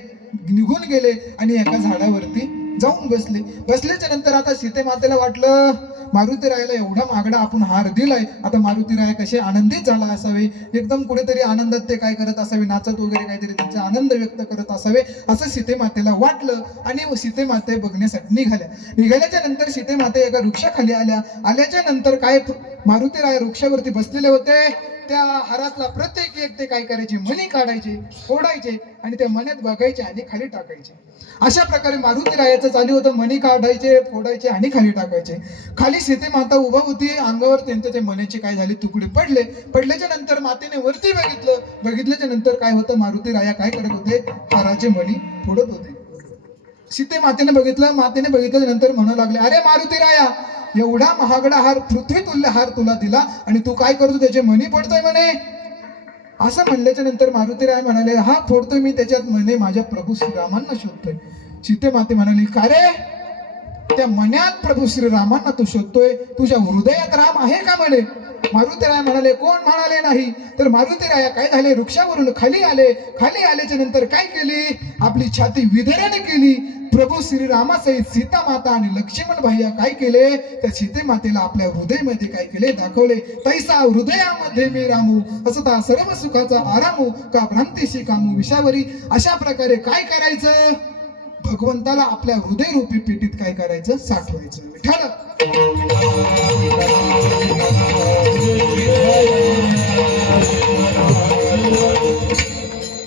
निघून गेले आणि एका झाडावरती जाऊन बसले. बसल्याच्या नंतर आता सीते मातेला वाटलं, मारुतीरायाला एवढा महागडा आपण हार दिलाय, आता मारुतीराय कसे आनंदित झाला असावे, एकदम कुठेतरी आनंदात ते काय करत असावे, नाचत वगैरे काहीतरी त्यांचा आनंद व्यक्त करत असावे असं सीते मातेला वाटलं. आणि सीते माते बघण्यासाठी निघाल्याच्या नंतर सीते माते एका वृक्षाखाली आल्याच्या नंतर काय? मारुतीराय वृक्षावरती बसलेले होते. त्या हारातला प्रत्येक एक ते काय करायचे? मणी काढायचे, फोडायचे आणि त्या मण्यात बघायचे आणि खाली टाकायचे. अशा प्रकारे मारुतीरायाचं चालू होतं. मणी काढायचे, फोडायचे आणि खाली टाकायचे. खाली सीते माता उभा होती. अंगावर त्यांच्या ते मण्याचे काय झाले? तुकडे पडले. पडल्याच्या नंतर मातेने वरती बघितल्याच्या नंतर काय होतं? मारुतीराया काय करत होते? हाराचे मणी फोडत होते. सीते मातेने बघितल्याच्या नंतर म्हणू लागले, अरे मारुतीराया, एवढा महागडा हार, पृथ्वीतुल्य हार तुला दिला आणि तू काय करतो? त्याचे मणी फोडतोय म्हणे. असं म्हणल्याच्या नंतर मारुतीराय म्हणाले, हा फोडतोय मी, त्याच्यात म्हणे माझ्या प्रभू श्रीरामांना शोधतोय. सीते माते म्हणाली, का रे? त्या मण्यात प्रभू श्रीरामांना तू शोधतोय? तुझ्या हृदयात राम आहे का म्हणे. मारुतीराय म्हणाले, कोण म्हणाले नाही? तर मारुतीराया काय झाले? वृक्षावरून खाली आल्याच्या नंतर काय केली? आपली छाती विधरण केली. प्रभू श्रीरामासहित सीता माता आणि लक्ष्मण भैया काय केले? त्या सीते मातेला आपल्या हृदयामध्ये काय केले? दाखवले. तैसा हृदयामध्ये मी रामू, असता सर्व सुखाचा आरामू, का भ्रांतीशी कामू विषावरी. अशा प्रकारे काय करायचं? भगवंताला आपल्या हृदयरूपी पेटीत काय करायचं? साठवायचं. विठ्ठल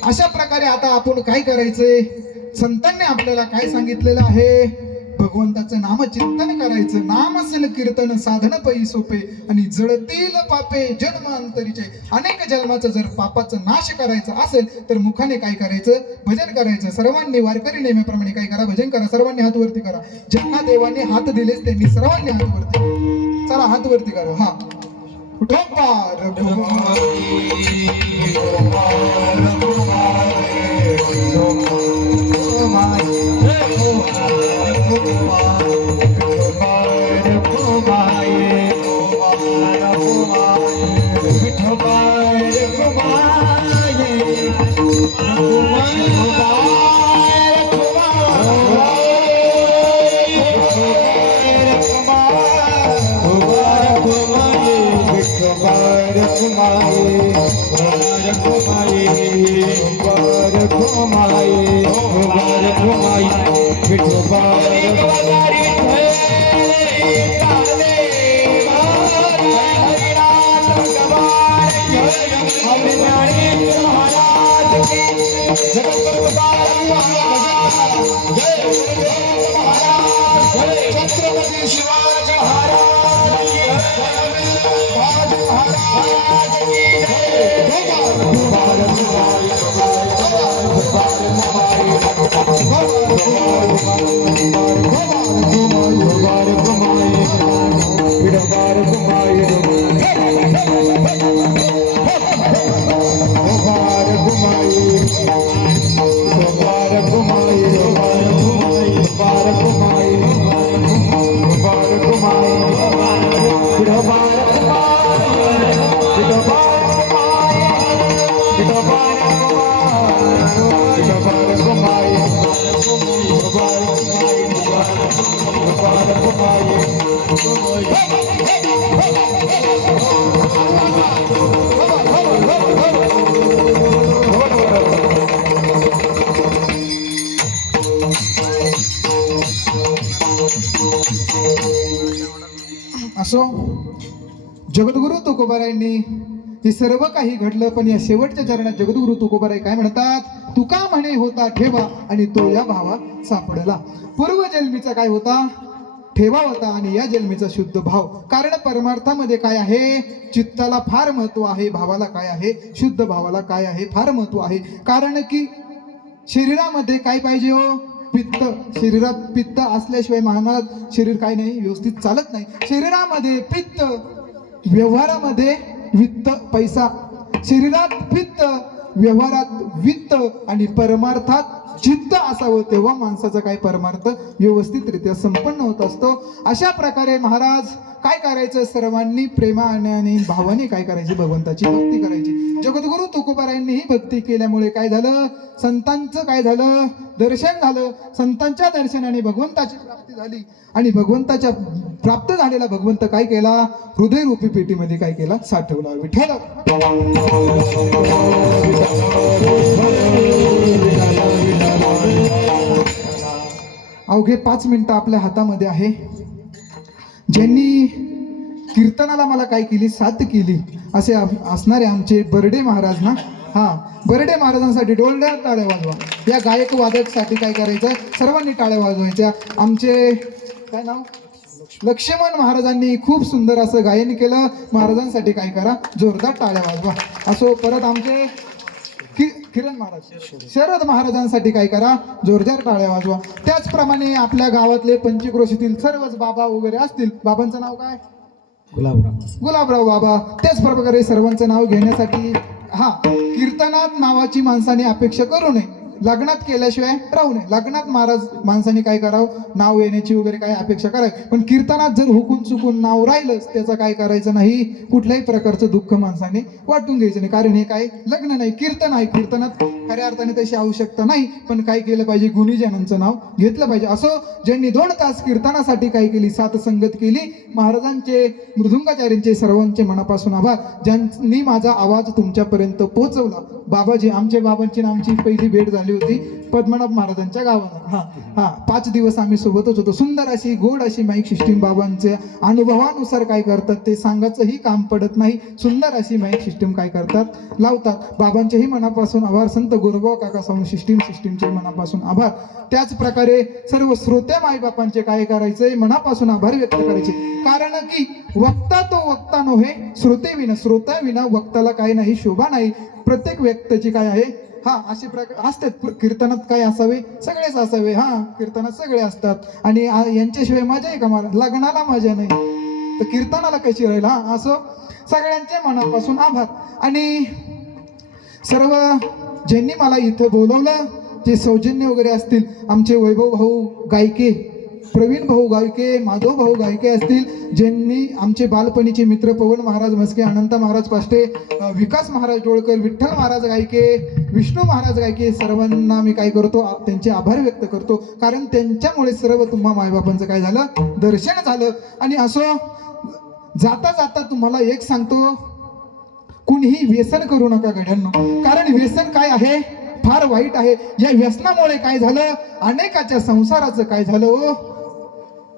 अशा प्रकारे आता आपण काय करायचंय? संतांनी आपल्याला काय सांगितलेलं आहे? भगवंताचं नामचिंतन करायचं. नाम असेल कीर्तन साधन पै सोपे आणि जळतील पापे जन्मांतरीचे. अनेक जन्माचं जर पापाचं नाश करायचं असेल तर मुखाने काय करायचं? भजन करायचं. सर्वांनी वारकरी नेहमीप्रमाणे काय करा? भजन करा. सर्वांनी हात वरती करा. ज्यांना देवाने हात दिलेच त्यांनी सर्वांनी हात वरती. चला हात वरती करा. हा छत्रपती शिवाजी महाराज की असो जगद्गुरु तुकोबारायांनी हे सर्व काही घडलं, पण या शेवटच्या चरणात जगद्गुरु तुकोबाराय काय म्हणतात? तुका म्हणे होता ठेवा आणि तो या भावा सापडला. पूर्व जन्मीचा काय होता? ठेवा होता आणि या जन्मीचा शुद्ध भाव. कारण परमार्थामध्ये काय आहे? चित्ताला फार महत्व आहे, भावाला काय आहे? शुद्ध भावाला काय आहे? फार महत्व आहे. कारण की शरीरामध्ये काय पाहिजे हो? पित्त. शरीरात पित्त असल्याशिवाय मानवात शरीर काय नाही, व्यवस्थित चालत नाही. शरीरामध्ये पित्त, व्यवहारामध्ये वित्त, पैसा. शरीरात पित्त, व्यवहारात वित्त आणि परमार्थात चित्त असावं, तेव्हा माणसाचा काय परमार्थ व्यवस्थितरित्या संपन्न होत असतो. अशा प्रकारे महाराज काय करायचं? सर्वांनी प्रेमाने आणि भावाने काय करायचे? भगवंताची भक्ती करायची. जगद्गुरु तुकोबारायांनी ही भक्ती केल्यामुळे काय झालं? संतांचं काय झालं? दर्शन झालं. संतांच्या दर्शनाने भगवंताची प्राप्ती झाली आणि भगवंताच्या प्राप्त झालेला भगवंत काय केला? हृदयरूपी पेटीमध्ये काय केला? साठवला. विठ्ठल अवघे 5 मिनिटं आपल्या हातामध्ये आहे. ज्यांनी कीर्तनाला मला काय केली? साथ केली असे असणारे आमचे बर्डे महाराज ना. बर्डे महाराजांसाठी डोलदार टाळ्या वाजवा. या गायक वादकसाठी काय करायचं? सर्वांनी टाळ्या वाजवायच्या. आमचे काय नाव? लक्ष्मण महाराजांनी खूप सुंदर असं गायन केलं. महाराजांसाठी काय करा? जोरदार टाळ्या वाजवा. असो परत आमचे किरण महाराज, शरद महाराजांसाठी काय करा? जोरदार टाळ्या वाजवा. त्याचप्रमाणे आपल्या गावातले पंचक्रोशीतील सर्वच बाबा वगैरे असतील. बाबांचं नाव काय? गुलाबराव बाबा. त्याच प्रकारे सर्वांचं नाव घेण्यासाठी कीर्तनात नावाची माणसाने अपेक्षा करू नये. लग्नात केल्याशिवाय राहू नये. लग्नात महाराज माणसाने काय करावं? नाव येण्याची वगैरे काय अपेक्षा करायची. पण कीर्तनात जर हुकून चुकून नाव राहिलंच, त्याचं काय करायचं नाही? कुठल्याही प्रकारचं दुःख माणसाने वाटून घ्यायचं नाही. कारण हे काय? लग्न नाही, कीर्तन आहे. कीर्तनात खऱ्या अर्थाने तशी आवश्यकता नाही, पण काय केलं पाहिजे? गुणीजनांचं नाव घेतलं पाहिजे. असं ज्यांनी 2 तास कीर्तनासाठी काय केली? साथ संगत केली. महाराजांचे, मृदुंगाचार्यांचे सर्वांचे मनापासून आभार. ज्यांनी माझा आवाज तुमच्यापर्यंत पोहोचवला. बाबाजी, आमच्या बाबांची आमची पहिली भेट झाली होती पद्मनाभ महाराजांच्या गावाला. 5 दिवस आम्ही सोबतच होतो. सुंदर अशी गोड अशी माईक सिस्टीम बाबांच्या अनुभवानुसार काय करतात ते सांगायचंही काम पडत नाही. सुंदर अशी माईक सिस्टीम काय करतात? लावतात. बाबांचेही मनापासून आभार. संत गुरुभाऊ काका साऊंड सिस्टीमचे मनापासून आभार. त्याच प्रकारे सर्व श्रोत्या माईबापांचे काय करायचंय? मनापासून आभार व्यक्त करायचे. कारण की वक्ता तो वक्ता नव्हे, श्रोत्या विना वक्ताला काय नाही, शोभा नाही. प्रत्येक व्यक्तीची काय आहे? असे प्रकार असतात. कीर्तनात काय असावे? सगळेच असावे. कीर्तनात सगळे असतात आणि यांच्याशिवाय मजा आहे का? मला लग्नाला मजा नाही तर कीर्तनाला कशी राहील? असं सगळ्यांच्या मनापासून आभार. आणि सर्व ज्यांनी मला इथं बोलवलं, जे सौजन्य वगैरे असतील, आमचे वैभव भाऊ गायके, प्रवीण भाऊ गायके, माधव भाऊ गायके असतील, ज्यांनी आमचे बालपणीचे मित्र पवन महाराज म्हस्के, अनंत महाराज पाष्टे, विकास महाराज डोळकर, विठ्ठल महाराज गायके, विष्णू महाराज गायके, सर्वांना मी काय करतो? त्यांचे आभार व्यक्त करतो. कारण त्यांच्यामुळे सर्व तुम्हा मायबापांचं काय झालं? दर्शन झालं. आणि असं जाता जाता तुम्हाला एक सांगतो, कुणीही व्यसन करू नका गड्यांनो, कारण व्यसन काय आहे, फार वाईट आहे. या व्यसनामुळे काय झालं, अनेकाच्या संसाराचं काय झालं हो,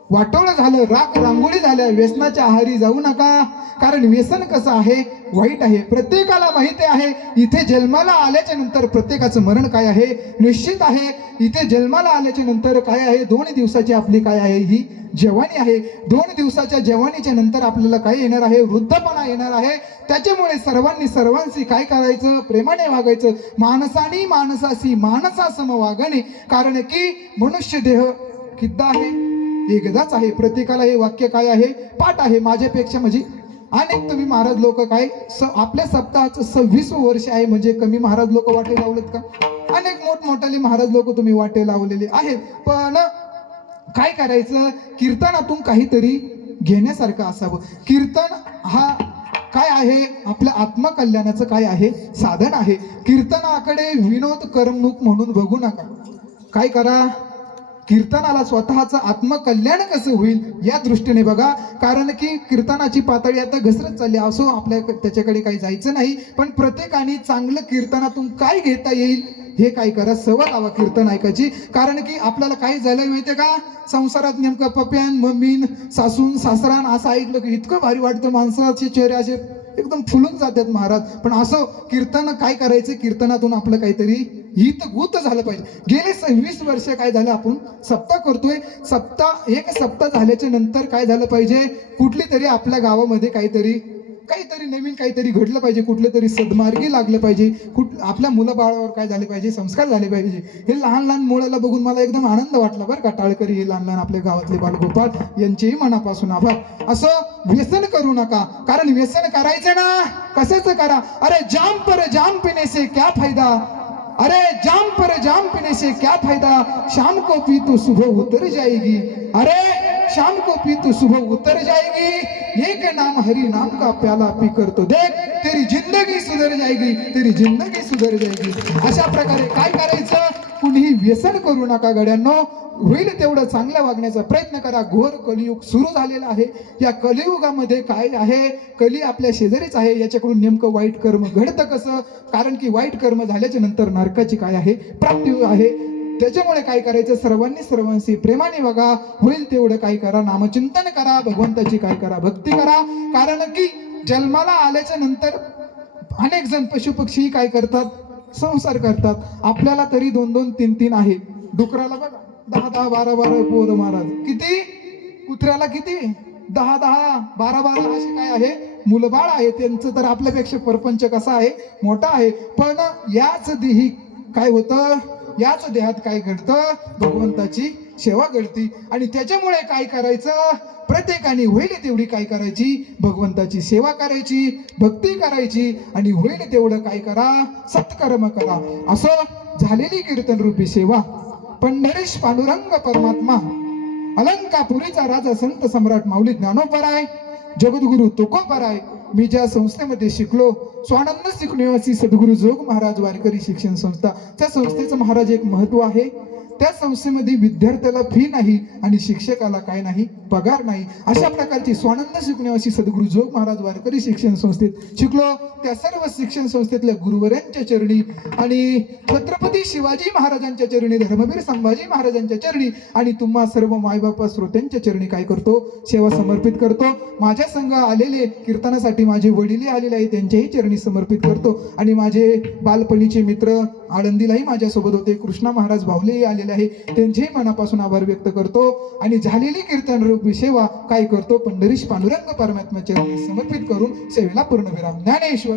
वाटोळं झालं, राख रांगोळी झाल्या. व्यसनाच्या आहारी जाऊ नका, कारण व्यसन कसं आहे, वाईट आहे. प्रत्येकाला माहिती आहे इथे जन्माला आल्याच्या नंतर प्रत्येकाचं मरण काय आहे, निश्चित आहे. इथे जन्माला आल्याच्या नंतर काय आहे, 2 दिवसाची आपली काय आहे, ही जवानी आहे. 2 दिवसाच्या जवानीच्या नंतर आपल्याला काय येणार आहे, वृद्धपणा येणार आहे. त्याच्यामुळे सर्वांनी सर्वांशी काय करायचं, प्रेमाने वागायचं. माणसानी माणसाशी माणसासम वागणे, कारण की मनुष्य देह किद्दा आहे, एकदाच आहे. प्रत्येकाला हे वाक्य काय आहे, पाठ आहे. माझ्यापेक्षा म्हणजे अनेक तुम्ही महाराज लोक काय आपल्या सप्ताहाचं 26 वर्ष आहे, म्हणजे कमी महाराज लोक वाटे लावलेत का? अनेक मोठमोठाले महाराज लोक तुम्ही वाटे लावलेले आहेत. पण काय करायचं, कीर्तनातून काहीतरी घेण्यासारखं असावं. कीर्तन हा काय आहे, आपल्या आत्मकल्याणाचं काय आहे, साधन आहे. कीर्तनाकडे विनोद करमणूक म्हणून बघू नका. काय करा, कीर्तनाला स्वतःचं आत्मकल्याण कसं होईल या दृष्टीने बघा. कारण की कीर्तनाची पातळी आता घसरत चालली. असो, आपल्या त्याच्याकडे काही जायचं नाही, पण प्रत्येकाने चांगलं कीर्तनातून काय घेता येईल हे काय करा, सवय लावा कीर्तन ऐकायची. कारण की आपल्याला काय झालं माहितीये का, संसारात नेमकं पप्यान मम्मीन सासून सासरान असं ऐकलं की इतकं भारी वाटतं, माणसाचे चेहरे असे एकदम फुलून जातात महाराज. पण असं कीर्तन काय करायचं, कीर्तनातून आपलं काहीतरी हित गुत झालं पाहिजे. गेले 26 वर्ष काय झालं, आपण सप्ताह करतोय. एक सप्ताह झाल्याच्या नंतर काय झालं पाहिजे, कुठली तरी आपल्या गावामध्ये काहीतरी नवीन काहीतरी घडलं पाहिजे, कुठलं तरी सद्मार्गी लागलं पाहिजे. आपल्या मुलाबाळावर काय झाले पाहिजे, संस्कार झाले पाहिजे. हे लहान लहान मुलाला बघून मला एकदम आनंद वाटला बरं का. टाळकरी हे लहान लहान आपल्या गावातले बालगोपाळ यांचेही मनापासून आभार. असं व्यसन करू नका, कारण व्यसन करायचं ना, कशाचं करा. अरे जाम पर जाम पिने से क्या फायदा, अरे जाम पर जाम पीने से क्या फायदा, शाम को पी तो सुबह उतर जाएगी, अरे शाम को पी तो सुबह उतर जाएगी, एक नाम हरि नाम का प्याला पी कर तो देख, तेरी जिंदगी सुधर जाएगी, तेरी जिंदगी सुधर जाएगी. अशा प्रकारे काय करायचं, कुणीही व्यसन करू नका गड्यांनो. होईल तेवढं चांगलं वागण्याचा प्रयत्न करा. घोर कलियुग सुरू झालेला आहे. या कलियुगामध्ये काय आहे, कली आपल्या शेजारीच आहे. याच्याकडून नेमकं वाईट कर्म घडतं कसं, कारण की वाईट कर्म झाल्याच्या नंतर नरकाची काय आहे, प्राप्ती आहे. त्याच्यामुळे काय करायचं, सर्वांशी प्रेमाने वागा. होईल तेवढं काय करा, नामचिंतन करा, भगवंताची काय करा, भक्ती करा. कारण की जन्माला आल्याच्या नंतर अनेक जण पशुपक्षी काय करतात, संसार करतात. आपल्याला तरी 2-2, 3-3 आहे. डुकराला बघा 10-10, 12-12 पोरं महाराज. किती, कुत्र्याला किती, 10-10, 12-12 असे काय आहे, मुलबाळ आहे. त्यांचं तर आपल्यापेक्षा परपंच कसा आहे, मोठा आहे. पण याच देही काय होतं, याच देहात काय घडतं, भगवंताची सेवा घडती. आणि त्याच्यामुळे काय करायचं, प्रत्येकाने होईल तेवढी काय करायची, भगवंताची सेवा करायची, भक्ती करायची. आणि होईल तेवढं काय करा, सत्कर्म करा. असं झालेली कीर्तन रूपी सेवा. पंढरीश पांडुरंग परमात्मा, अलंकापुरीचा राजा संत सम्राट माऊली ज्ञानोबराय, जगद्गुरु तुकोबराय. मी ज्या संस्थेमध्ये शिकलो, स्वानंद शिकण्याची सद्गुरु जोग महाराज वारकरी शिक्षण संस्था, त्या संस्थेचं महाराज एक महत्व आहे. त्या संस्थेमध्ये विद्यार्थ्याला फी नाही आणि शिक्षकाला काय नाही, पगार नाही. अशा प्रकारची स्वानंद शिकण्याची सद्गुरु जोग महाराज वारकरी शिक्षण संस्थेत शिकलो. त्या सर्व शिक्षण संस्थेतल्या गुरुवरांच्या चरणी आणि छत्रपती शिवाजी महाराजांच्या चरणी, धर्मवीर संभाजी महाराजांच्या चरणी आणि तुम्हा सर्व मायबापा श्रोत्यांच्या चरणी काय करतो, सेवा समर्पित करतो. माझ्या संघ आलेले कीर्तनासाठी माझे वडील आलेले आहे, त्यांच्याही चरणी समर्पित करतो. आणि माझे बालपणीचे मित्र आळंदीलाही माझ्यासोबत होते, कृष्णा महाराज भावलेही आलेले आहे, त्यांचेही मनापासून आभार व्यक्त करतो. आणि झालेली कीर्तन रूपी सेवा काय करतो, पंढरीश पांडुरंग परमात्म्याच्या चरणी समर्पित करून सेवेला पूर्णविराम. ज्ञानेश्वर